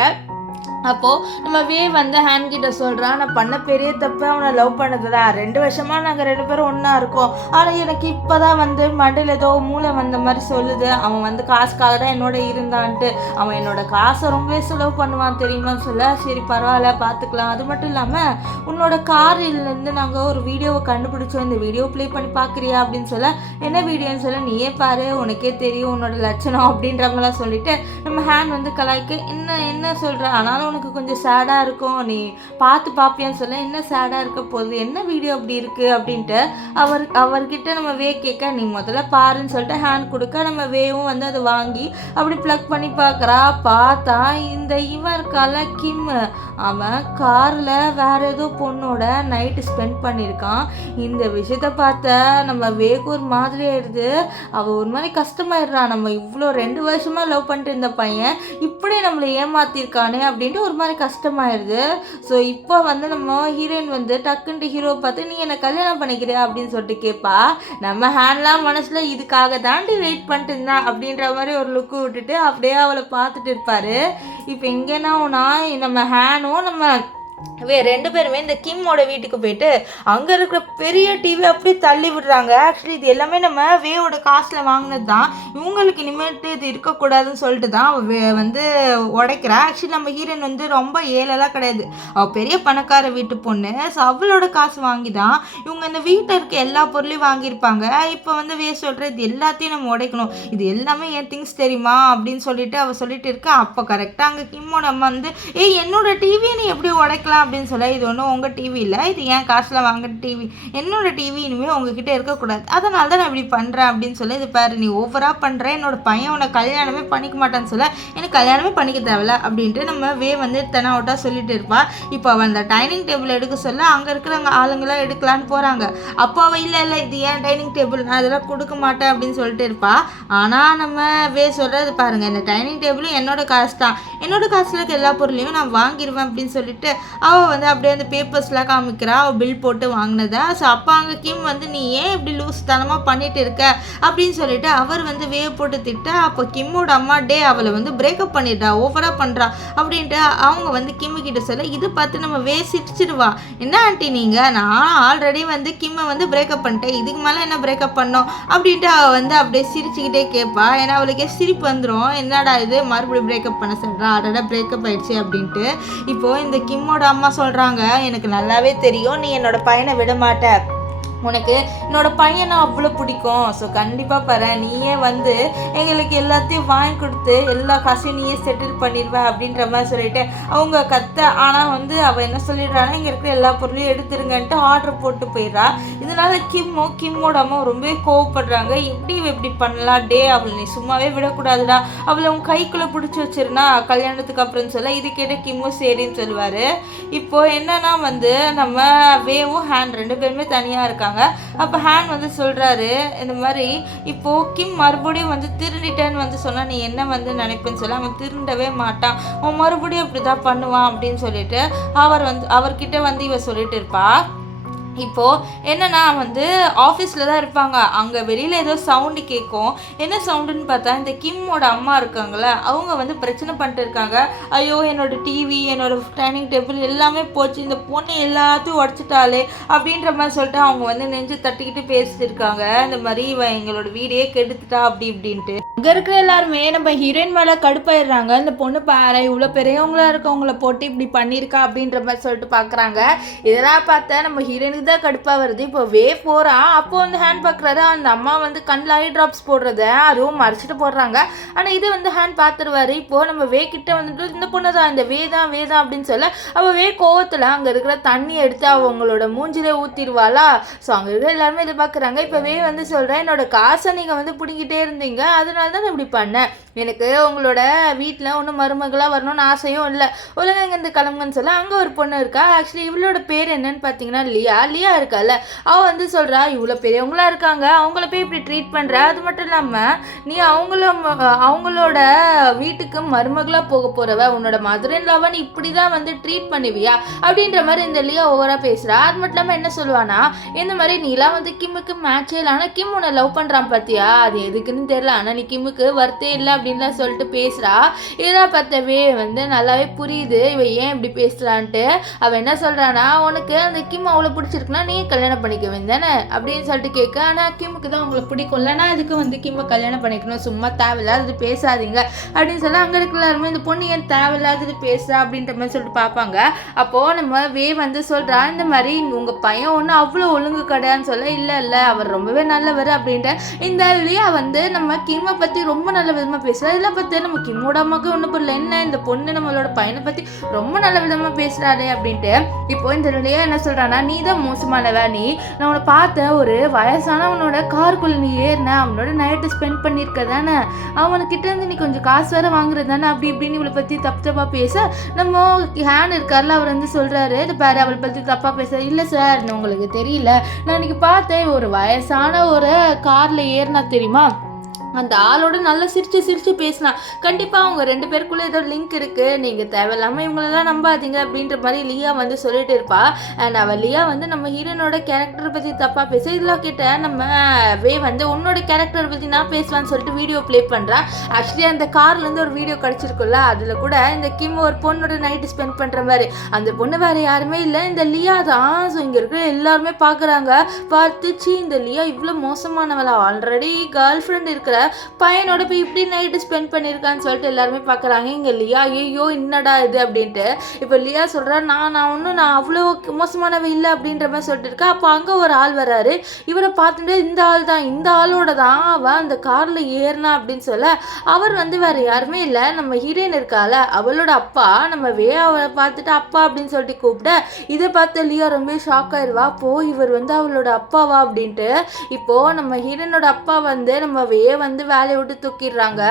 அப்போது நம்ம வே வந்து ஹேண்ட் கிட்ட சொல்கிறான், நான் பண்ண பெரிய தப்பு அவனை லவ் பண்ணதுடா, 2 வருஷமாக நாங்கள் 2 பேரும் ஒன்றா இருக்கோம், ஆனால் எனக்கு இப்போ தான் வந்து மண்டையில் ஏதோ மூளை வந்த மாதிரி சொல்லுது, அவன் வந்து காசுக்காக தான் என்னோட இருந்தான்ட்டு, அவன் என்னோட காசை ரொம்பவே செலவு பண்ணுவான் தெரியுமான்னு சொல்ல, சரி பரவாயில்ல பார்த்துக்கலாம், அது மட்டும் இல்லாமல் உன்னோட காரிலேருந்து நாங்கள் ஒரு வீடியோவை கண்டுபிடிச்சோம், இந்த வீடியோ ப்ளே பண்ணி பார்க்குறியா அப்படின்னு சொல்ல, என்ன வீடியோன்னு சொல்ல, நீயே பாரு உனக்கே தெரியும் உன்னோட லட்சணம் அப்படின்ற மாதிரிலாம் சொல்லிட்டு நம்ம ஹேண்ட் வந்து கலாய்க்கு என்ன சொல்கிற, ஆனாலும் உனக்கு கொஞ்சம் சேடாக இருக்கும், நீ பார்ப்பியான்னு சொல்ல, என்ன சேடாக இருக்க போகுது, என்ன வீடியோ அப்படி இருக்குது அப்படின்ட்டு அவர்கிட்ட நம்ம வே கேட்க, நீ முதல்ல பாருன்னு சொல்லிட்டு ஹேண்ட் கொடுக்க நம்ம வேவும் வந்து அதை வாங்கி அப்படி ப்ளக் பண்ணி பார்த்தா இவன் இருக்கால கிம், அவன் காரில் வேறு ஏதோ பொண்ணோட நைட்டு ஸ்பெண்ட் பண்ணியிருக்கான். இந்த விஷயத்த பார்த்த நம்ம வேக்கு ஒரு மாதிரி ஆயிடுது, அவள் ஒரு மாதிரி கஷ்டமாயிடுறான், நம்ம இவ்வளோ 2 வருஷமாக லவ் பண்ணிட்டு இருந்த பையன் இப்படி நம்மளை ஏமாத்திருக்கானே அப்படின்ட்டு ஒரு மாதிரி கஷ்டமாயிருது. ஸோ இப்போ வந்து நம்ம ஹீரோயின் வந்து டக்குன்ட்டு ஹீரோவை பார்த்து நீ என்னை கல்யாணம் பண்ணிக்கிறியா அப்படின்னு சொல்லிட்டு கேட்பா. நம்ம ஹேண்ட்லாம் மனசில் இதுக்காக தாண்டி வெயிட் பண்ணிட்டு இருந்தேன் அப்படின்ற மாதிரி ஒரு லுக்கு விட்டுட்டு அப்படியே அவளை பார்த்துட்டு இருப்பார். இப்போ எங்கன்னா நம்ம ஹேனும் நம்ம ரெண்டு பேருமே இந்த கிம்மோட வீட்டுக்கு போயிட்டு அங்கே இருக்கிற பெரிய டிவி அப்படியே தள்ளி விடுறாங்க. ஆக்சுவலி இது எல்லாமே நம்ம வேவோட காசில் வாங்கினது தான், இவங்களுக்கு இனிமேட்டு இது இருக்கக்கூடாதுன்னு சொல்லிட்டு தான் அவள் வந்து உடைக்கிறா. ஆக்சுவலி நம்ம ஹீரோயின் வந்து ரொம்ப ஏழெல்லாம் கிடையாது, அவள் பெரிய பணக்கார வீட்டு பொண்ணு. ஸோ அவளோட காசு வாங்கி தான் இவங்க இந்த வீட்டில் இருக்க எல்லா பொருளையும் வாங்கியிருப்பாங்க. இப்போ வந்து வே சொல்கிற இது எல்லாத்தையும் நம்ம உடைக்கணும், இது எல்லாமே என் திங்ஸ் தெரியுமா அப்படின்னு சொல்லிட்டு அவள் சொல்லிட்டு இருக்கா. அப்போ கரெக்டாக அங்கே கிம்மோட அம்மா வந்து என்னோட டிவியை நீ எப்படி உடைக்கலாம் அப்படின்னு சொல்ல, இது ஒன்றும் உங்கள் டிவி இல்லை, இது என் காசில் வாங்குற டிவி, என்னோட டிவி இனிமேல் உங்ககிட்ட இருக்கக்கூடாது, அதனால தான் நான் இப்படி பண்ணுறேன் அப்படின்னு சொல்ல, இது பாரு நீ ஓவராக பண்ணுற, என்னோட பையன் உன்னை கல்யாணமே பண்ணிக்க மாட்டான்னு சொல்ல, எனக்கு கல்யாணமே பண்ணிக்க தேவையில்ல அப்படின்ட்டு நம்ம வே வந்து தெனாவட்டாக சொல்லிட்டு இருப்பா. இப்போ அவள் அந்த டைனிங் டேபிள் எடுக்க சொல்ல அங்கே இருக்கிறவங்க ஆளுங்களாம் எடுக்கலான்னு போகிறாங்க. அப்போ அவள் இல்லை இது ஏன் டைனிங் டேபிள், நான் அதெல்லாம் கொடுக்க மாட்டேன் அப்படின்னு சொல்லிட்டு இருப்பா. ஆனால் நம்ம வே சொல்கிறது பாருங்கள், இந்த டைனிங் டேபிளும் என்னோட காசு தான், என்னோட காசில் இருக்க எல்லா பொருளையும் நான் வாங்கிடுவேன் அப்படின்னு சொல்லிட்டு அவள் வந்து அப்படியே அந்த பேப்பர்ஸ்லாம் காமிக்கிறா, அவள் பில் போட்டு வாங்கினதா. ஸோ அப்போ அங்கே கிம் வந்து நீ ஏன் இப்படி லூஸ் தனமாக பண்ணிட்டு இருக்க அப்படின்னு சொல்லிட்டு அவர் வந்து வேவ் போட்டு திட்ட. அப்போ கிம்மோட அம்மா அவளை வந்து பிரேக்கப் பண்ணிட்டா, ஓவராக பண்ணுறா அப்படின்ட்டு அவங்க வந்து கிம்மு கிட்ட சொல்ல, இது பார்த்து நம்ம சிரிச்சிடுவா. என்ன ஆண்டி நீங்கள், நான் ஆல்ரெடி வந்து கிம்மை வந்து பிரேக்கப் பண்ணிட்டேன், இதுக்கு மேலே என்ன பிரேக்கப் பண்ணோம் அப்படின்ட்டு அவள் வந்து அப்படியே சிரிச்சுக்கிட்டே கேட்பா. ஏன்னா அவளுக்கே சிரிப்பு வந்துடும், என்னடா இது மறுபடியும் பிரேக்கப் பண்ண சொல்கிறா, ஆல்ரெடி பிரேக்கப் ஆயிடுச்சு அப்படின்ட்டு. இப்போது இந்த கிம்மோட அம்மா சொல்கிறாங்க, எனக்கு நல்லாவே தெரியும் நீ என்னோட பையனை விட மாட்ட, உனக்கு என்னோட பையனை அவ்வளோ பிடிக்கும், ஸோ கண்டிப்பாக பாரு நீயே வந்து எங்களுக்கு எல்லாத்தையும் வாங்கி கொடுத்து எல்லா காசையும் நீயே செட்டில் பண்ணிடுவ அப்படின்ற மாதிரி சொல்லிட்டு அவங்க கத்த. ஆனால் வந்து அவள் என்ன சொல்லிடுறான்னா இங்கே இருக்கிற எல்லா பொருளையும் எடுத்துருங்கன்ட்டு ஆர்டர் போட்டு போயிடுறா. இதனால கிம்மோட அம்மா ரொம்பவே கோவப்படுறாங்க. எப்படி பண்ணலாம் டே, அவளை நீ சும்மாவே விடக்கூடாதுடா, அவளை உன் கைக்குள்ளே பிடிச்சி வச்சிருந்தா கல்யாணத்துக்கு அப்புறம் சொல்ல. இது கேட்ட கிம்மும் சரின்னு சொல்லுவார். இப்போது என்னன்னா வந்து நம்ம வேவும் ஹேண்ட் 2 பேருமே தனியாக இருக்காங்க. அப்போ ஹேண்ட் வந்து சொல்கிறாரு இந்த மாதிரி இப்போது கிம் மறுபடியும் வந்து திருண்டிட்டேன்னு வந்து சொன்னால் நீ என்ன வந்து நினைப்பேன்னு சொல்ல. அவன் திருண்டவே மாட்டான், அவன் மறுபடியும் இப்படி தான் பண்ணுவான் அப்படின்னு சொல்லிட்டு அவர்கிட்ட வந்து இவ சொல்லிட்டு இருப்பா. இப்போது என்னன்னா வந்து ஆஃபீஸில் தான் இருப்பாங்க. அங்கே வெளியில் ஏதோ சவுண்டு கேட்கும். என்ன சவுண்டுன்னு பார்த்தா இந்த கிம்மோட அம்மா இருக்காங்களே அவங்க வந்து பிரச்சனை பண்ணிட்டு இருக்காங்க. ஐயோ என்னோடய டிவி, என்னோடய டைனிங் டேபிள் எல்லாமே போச்சு, இந்த பொண்ணு எல்லாத்தையும் உடச்சிட்டாலே அப்படின்ற மாதிரி சொல்லிட்டு அவங்க வந்து நெஞ்சு தட்டிக்கிட்டு பேசிட்டு இருக்காங்க. இந்த மாதிரி இவன் எங்களோட வீடையே கெடுத்துட்டா அப்படி இப்படின்ட்டு. இங்கே இருக்கிற எல்லாருமே நம்ம ஹீரோயின் மேலே கடுப்பாயிடுறாங்க. இந்த பொண்ணு பாரு இவ்வளோ பெரியவங்களா இருக்கவங்கள போட்டு இப்படி பண்ணியிருக்கா அப்படின்ற மாதிரி சொல்லிட்டு பார்க்குறாங்க. இதெல்லாம் பார்த்தா நம்ம ஹீரோயினுக்கு தான் கடுப்பாக வருது. இப்போ போகிறான். அப்போ வந்து ஹேண்ட் பார்க்குறாரு. அந்த அம்மா வந்து கண்ணில் ஐ ட்ராப்ஸ் போடுறத அதுவும் மறைச்சிட்டு போடுறாங்க. ஆனால் இதை வந்து ஹேண்ட் பார்த்துருவாரு. இப்போது நம்ம கிட்ட வந்துட்டு இந்த பொண்ணு தான் இந்த வேதான் அப்படின்னு சொல்ல அவள் கோவத்தில் அங்கே இருக்கிற தண்ணி எடுத்து அவங்களோட மூஞ்சிலே ஊற்றிடுவாளா. ஸோ அங்கே இருக்கிற எல்லாருமே இதை பார்க்குறாங்க. இப்போ வந்து சொல்கிறேன் என்னோட காசை நீங்கள் வந்து பிடிங்கிட்டே இருந்தீங்க, அதனால தான் இப்படி பண்ணேன். எனக்கு உங்களோட வீட்டில் ஒன்றும் மருமகளாக வரணும்னு ஆசையும் இல்லை, ஒழுங்காக இங்கேருந்து கிளம்புங்கன்னு சொல்ல. அங்கே ஒரு பொண்ணு இருக்கா. ஆக்சுவலி இவளோட பேர் என்னன்னு பார்த்தீங்கன்னா லியா இருக்கால. அவள் வந்து சொல்கிறா இவ்வளோ பெரியவங்களா இருக்காங்க, அவங்கள போய் இப்படி ட்ரீட் பண்ணுற, அது மட்டும் இல்லாமல் நீ அவங்களோட வீட்டுக்கு மருமகளாக போக போகிறவ, உன்னோட மதர் இன் லாவை நீ இப்படி தான் வந்து ட்ரீட் பண்ணுவியா அப்படின்ற மாதிரி இந்த லியா ஓவராக பேசுகிறா. அது மட்டும் இல்லாமல் என்ன சொல்லுவானா இந்த மாதிரி நீலாம் வந்து கிம்முக்கு மேட்சே இல்லை, ஆனால் கிம் உன்னை லவ் பண்ணுறான் பார்த்தியா, அது எதுக்குன்னு தெரியல, ஆனால் நீ கிம்முக்கு வர்த்தே இல்லை அப்படின்லாம் சொல்லிட்டு பேசுகிறா. இதெல்லாம் பார்த்தவே வந்து நல்லாவே புரியுது இவ ஏன் இப்படி பேசுகிறான்ட்டு. அவன் என்ன சொல்கிறானா உனக்கு அந்த கிம் அவ்வளோ பிடிச்சிருக்குன்னா நீ கல்யாணம் பண்ணிக்க வேண்டானே அப்படின்னு சொல்லிட்டு கேட்க. ஆனால் கிம்முக்கு தான் அவங்களை பிடிக்கும்லன்னா அதுக்கு வந்து கிம்மை கல்யாணம் பண்ணிக்கணும், சும்மா தேவையில்லாதது பேசாதீங்க அப்படின்னு சொல்ல. அங்கே இருக்கிற எல்லாருமே இந்த பொண்ணு ஏன் தேவையில்லாதது பேசுகிறா அப்படின்ற மாதிரி சொல்லிட்டு பார்ப்பாங்க. அப்போது நம்ம வந்து சொல்கிறா இந்த மாதிரி உங்கள் பையன் ஒன்று அவ்வளோ ஒழுங்கு கிடையான்னு சொல்ல. இல்லை அவர் ரொம்பவே நல்லவர் அப்படின்ட்டு. இந்த லியா வந்து நம்ம கிம்மை பற்றி ரொம்ப நல்ல விதமாக பேசுகிறா. இதெல்லாம் பற்றி நம்ம கிம்மோட அம்மாவுக்கு ஒன்றும் புரியல, என்ன இந்த பொண்ணு நம்மளோட பையனை பற்றி ரொம்ப நல்ல விதமாக பேசுகிறாரு அப்படின்ட்டு. இப்போ இந்த லியா என்ன சொல்கிறான்னா நீ தான் மோசமானவ, நான் உன்னை பார்த்தேன் ஒரு வயசானவனோட காருக்குள்ளே நீ ஏறின, அவனோட நைட்டு ஸ்பெண்ட் பண்ணியிருக்க தானே, அவனுக்கிட்ட இருந்து நீ கொஞ்சம் காசு வேற வாங்குறது தானே அப்படி இப்படின்னு இவளை பற்றி தப்பாக பேச. நம்ம ஹேண்ட் இருக்கார்ல அவர் வந்து சொல்கிறாரு இது பாரு அவளை பற்றி தப்பாக பேச. இல்லை சார் உங்களுக்கு தெரியல, நான் இன்னைக்கு பார்த்தேன் ஒரு வயசான ஒரு காரில் ஏறினா தெரியுமா, அந்த ஆளோட நல்லா சிரிச்சு பேசினான், கண்டிப்பாக அவங்க 2 பேருக்குள்ளே ஏதோ லிங்க் இருக்குது, நீங்கள் தேவையில்லாமல் இவங்களெல்லாம் நம்பாதீங்க அப்படின்ற மாதிரி லியா வந்து சொல்லிட்டு இருப்பா. அண்ட் அவள் லியா வந்து நம்ம ஹீரோனோட கேரக்டரை பற்றி தப்பாக பேச. இதெல்லாம் கிட்ட நம்ம வந்து உன்னோட கேரக்டரை பற்றி நான் பேசலான்னு சொல்லிட்டு வீடியோ ப்ளே பண்ணுறா. ஆக்சுவலி அந்த கார்லேருந்து ஒரு வீடியோ கிடச்சிருக்குல்ல, அதில் கூட இந்த கிம் ஒரு பொண்ணோட நைட்டு ஸ்பெண்ட் பண்ணுற மாதிரி, அந்த பொண்ணு வேறு யாருமே இல்லை இந்த லியா தான். ஸோ இங்கே இருக்கிற எல்லாருமே பார்க்குறாங்க. பார்த்துச்சு இந்த லியா இவ்வளோ மோசமானவளா, ஆல்ரெடி கேர்ள் ஃப்ரெண்ட் இருக்கிற பையனோட போய் இப்படி நைட்டு ஸ்பெண்ட் பண்ணியிருக்கான்னு சொல்லிட்டு எல்லாருமே பார்க்குறாங்க. இங்கே லியா ஐயோ என்னடா இது அப்படின்ட்டு. இப்போ லியா சொல்கிறா நான் அவ்வளோ மோசமானவ இல்லை அப்படின்ற மாதிரி சொல்லிட்டு இருக்கா. அப்போ அங்கே ஒரு ஆள் வராரு. இவரை பார்த்துட்டு இந்த ஆளோட தான் அவன் அந்த காரில் ஏறினா அப்படின்னு சொல்ல. அவர் வந்து வேறு யாருமே இல்லை நம்ம ஹீரோயின் இருக்கால அவளோட அப்பா. நம்ம அவரை பார்த்துட்டு அப்பா அப்படின்னு சொல்லிட்டு கூப்பிட இதை பார்த்து லியா ரொம்ப ஷாக் ஆயிடுவா. இவர் வந்து அவளோட அப்பாவா அப்படின்ட்டு. இப்போது நம்ம ஹீரோனோட அப்பா வந்து நம்ம வந்து வேலையை விட்டு தூக்கிடுறாங்க.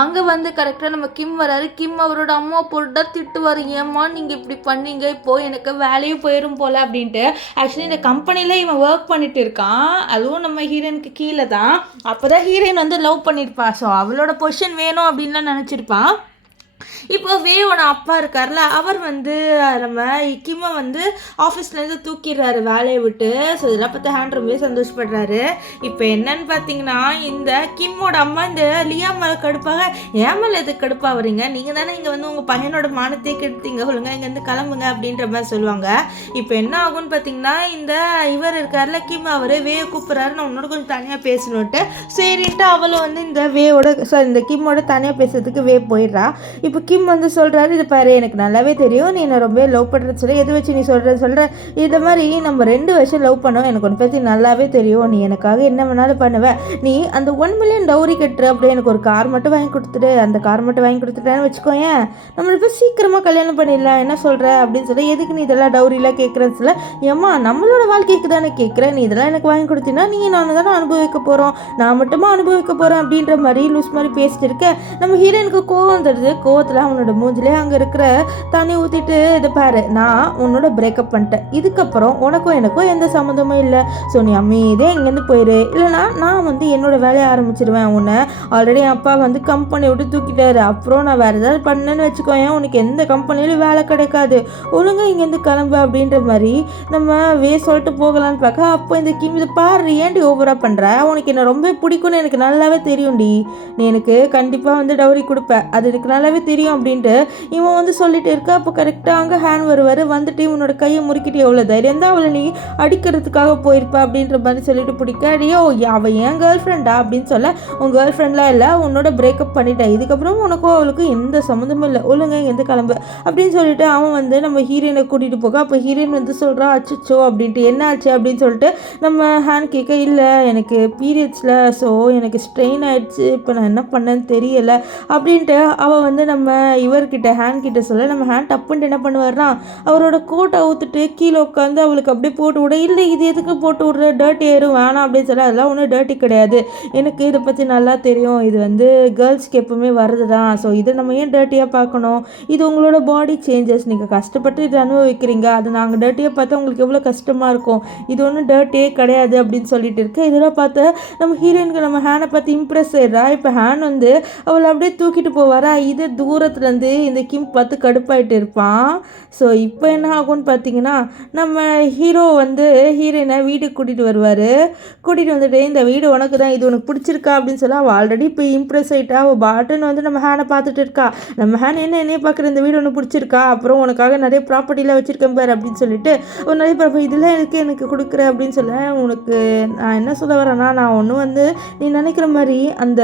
அங்கே வந்து கரெக்டாக நம்ம கிம் வராரு. கிம் அவரோட அம்மா போட்டு திட்டுவார், ஏம்மா நீங்கள் இப்படி பண்ணீங்க, இப்போது எனக்கு வேலையும் போயிடும் போல் அப்படின்ட்டு. ஆக்சுவலி இந்த கம்பெனியில் இவன் ஒர்க் பண்ணிட்டு இருக்கான், அதுவும் நம்ம ஹீரோயினுக்கு கீழே தான். அப்போ தான் ஹீரோயின் வந்து லவ் பண்ணியிருப்பான். ஸோ அவளோட பொசிஷன் வேணும் அப்படின்லாம் நினச்சிருப்பான். இப்போ வேவோட அப்பா இருக்கார்ல அவர் வந்து நம்ம கிம்மை வந்து ஆஃபீஸ்லேருந்து தூக்கிடுறாரு வேலையை விட்டு. ஸோ இதெல்லாம் பார்த்து ஹேண்ட் ரொம்பவே சந்தோஷப்படுறாரு. இப்போ என்னன்னு பார்த்தீங்கன்னா இந்த கிம்மோட அம்மா இந்த லியா மேலே கடுப்பாக, ஏன் மேலே எதுக்கு கடுப்பாக வரீங்க, நீங்கள் தானே இங்கே வந்து உங்கள் பையனோட மானத்தையே கெடுத்தீங்க, ஒழுங்கா இங்கேருந்து கிளம்புங்க அப்படின்ற மாதிரி சொல்லுவாங்க. இப்போ என்ன ஆகும்னு பார்த்தீங்கன்னா இந்த இவர் இருக்கார்ல கிம் அவர் வேவை கூப்பிட்றாரு, நான் உன்னோட கொஞ்சம் தனியாக பேசணுன்ட்டு. சரின்ட்டு அவளும் வந்து இந்த கிம்மோட தனியாக பேசுறதுக்கு போயிடுறா. இப்போ கிம் வந்து சொல்கிறாரு, இது பாரு எனக்கு நல்லாவே தெரியும் நீ என்னை ரொம்ப லவ் பண்ணுறேன்னு சொல்லி எது வச்சு நீ சொல்கிற இந்த மாதிரி நம்ம 2 வருஷம் லவ் பண்ணோம், எனக்கு ஒன்று பற்றி நல்லாவே தெரியும், நீ எனக்காக என்ன வேணாலும் பண்ணுவேன், நீ அந்த 1 மில்லியன் டவுரி கட்டுற அப்படியே எனக்கு ஒரு கார் மட்டும் வாங்கி கொடுத்துட்டு அந்த கார் மட்டும் வாங்கி கொடுத்துட்டேன்னு வச்சுக்கோயேன், நம்ம இப்போ சீக்கிரமாக கல்யாணம் பண்ணிடலாம் என்ன சொல்கிற அப்படின்னு சொல்லி எதுக்கு நீ இதெல்லாம் டவுரிலாம் கேட்குறேன்னு சொல்ல, ஏம்மா நம்மளோட வாழ்க்கைக்கு தானே கேட்குறேன், நீ இதெல்லாம் எனக்கு வாங்கி கொடுத்தீங்கன்னா நீ நானும் தானே அனுபவிக்க போகிறோம், நான் மட்டுமா அனுபவிக்க போகிறேன் அப்படின்ற மாதிரி லூஸ் மாதிரி பேசிட்டு இருக்க நம்ம ஹீரோனுக்கு கோவம் வந்துடுது. கோவத்தில் அவனோட மூஞ்சிலே அங்கே இருக்கிற தண்ணி ஊற்றிட்டு, இது பாரு நான் உன்னோட பிரேக்கப் பண்ணிட்டேன், இதுக்கப்புறம் உனக்கும் எனக்கும் எந்த சம்மந்தமும் இல்லை, ஸோ நீ அமைதியே இங்கேருந்து போயிரு, இல்லைனா நான் வந்து என்னோட வேலையை ஆரம்பிச்சிடுவேன், உன்னை ஆல்ரெடி என் அப்பா வந்து கம்பெனி விட்டு தூக்கிட்டாரு, அப்புறம் நான் வேறு ஏதாவது பண்ணேன்னு வச்சுக்கோயேன் உனக்கு எந்த கம்பெனிலையும் வேலை கிடைக்காது, ஒழுங்காக இங்கேருந்து கிளம்பு அப்படின்ற மாதிரி நம்ம சொல்லிட்டு போகலான்னு பார்க்க, அப்போ இந்த கிம் இது பாரு ஏன்டி ஓவராக பண்ணுற, உனக்கு என்ன ரொம்ப பிடிக்கும்னு எனக்கு நல்லாவே தெரியும்டி, நீ எனக்கு கண்டிப்பாக வந்து டவுரி கொடுப்ப அது எனக்கு நல்லாவே தெரியும் அப்படின்ட்டு இவன் வந்து சொல்லிட்டு இருக்க. அப்போ கரெக்டாக அங்கே ஹேண்ட் வருவார், வந்துட்டு இவனோட கையை முறுக்கிட்டு எவ்வளோ தைரியம் தான் அவளை நீ அடிக்கிறதுக்காக போயிருப்பா அப்படின்ற மாதிரி சொல்லிட்டு பிடிக்க, அடியோ அவள் என் கேர்ள் ஃப்ரெண்டா அப்படின்னு சொல்ல, உன் கேர்ள் ஃப்ரெண்ட்லாம் இல்லை உன்னோட பிரேக்கப் பண்ணிட்டேன், இதுக்கப்புறம் உனக்கும் அவளுக்கும் எந்த சம்மந்தமும் இல்லை, ஒழுங்காக இங்கேருந்து கிளம்பு அப்படின்னு சொல்லிட்டு அவன் வந்து நம்ம ஹீரோயினை கூட்டிகிட்டு போக, அப்போ ஹீரோயின் வந்து சொல்கிறா அச்சோ அப்படின்ட்டு என்ன ஆச்சு அப்படின்னு சொல்லிட்டு நம்ம ஹேண்ட் கேட்க, இல்லை எனக்கு பீரியட்ஸில் ஸோ எனக்கு ஸ்ட்ரெயின் ஆகிடுச்சு, இப்போ நான் என்ன பண்ணேன்னு தெரியலை அப்படின்ட்டு அவள் வந்து நம்ம இவர்கிட்ட ஹேண்ட் கிட்ட சொல்ல, நம்ம ஹேண்ட் டப்புன்ட்டு என்ன பண்ணுவார்னா அவரோட கோட்டை ஊற்றுட்டு கீழே உட்காந்து அவளுக்கு அப்படியே போட்டு விட, இல்லை இது எதுக்கு போட்டு விட்ற டர்ட்டி ஏறும் வேணாம் அப்படின்னு சொல்ல, அதெல்லாம் ஒன்றும் டர்ட்டி கிடையாது, எனக்கு இதை பற்றி நல்லா தெரியும், இது வந்து கேர்ள்ஸ்க்கு எப்பவுமே வருது தான், ஸோ இதை நம்ம ஏன் டர்ட்டியாக பார்க்கணும், இது உங்களோட பாடி சேஞ்சஸ், நீங்கள் கஷ்டப்பட்டு இதை அனுபவிக்கிறீங்க, அது நாங்கள் டர்ட்டியாக பார்த்தா உங்களுக்கு எவ்வளோ கஷ்டமாக இருக்கும், இது ஒன்றும் டர்ட்டியே கிடையாது அப்படின்னு சொல்லிட்டு இருக்கு. இதெல்லாம் பார்த்து நம்ம ஹீரோயினுக்கு நம்ம ஹேனை பார்த்து இம்ப்ரெஸ் ஆயிடுறா. இப்போ ஹேன் வந்து அவளை அப்படியே தூக்கிட்டு போவாரா, இது தூரத்துலேருந்து இந்த கிம் பார்த்து கடுப்பாயிட்டு இருப்பான். ஸோ இப்போ என்ன ஆகும்னு பார்த்தீங்கன்னா நம்ம ஹீரோ வந்து ஹீரோயினை வீட்டுக்கு கூட்டிகிட்டு வருவார். கூட்டிகிட்டு வந்துட்டு இந்த வீடு உனக்கு தான், இது உனக்கு பிடிச்சிருக்கா அப்படின்னு சொல்ல, அவள் ஆல்ரெடி இப்போ இம்ப்ரெஸ் ஆகிட்டா, அவள் பாட்டுன்னு வந்து நம்ம ஹேனை பார்த்துட்டு இருக்கா. நம்ம ஹேன் என்னையே பார்க்குற, இந்த வீடு ஒன்று பிடிச்சிருக்கா, அப்புறம் உனக்காக நிறைய ப்ராப்பர்ட்டிலாம் வச்சுருக்கேன் பாரு அப்படின்னு சொல்லிட்டு ஒரு நிறைய ப்ராப்பர்ட்டி இதெல்லாம் எனக்கு கொடுக்குற அப்படின்னு சொல்ல, உனக்கு நான் என்ன சொல்ல வரேன்னா, நான் ஒன்றும் வந்து நீ நினைக்கிற மாதிரி அந்த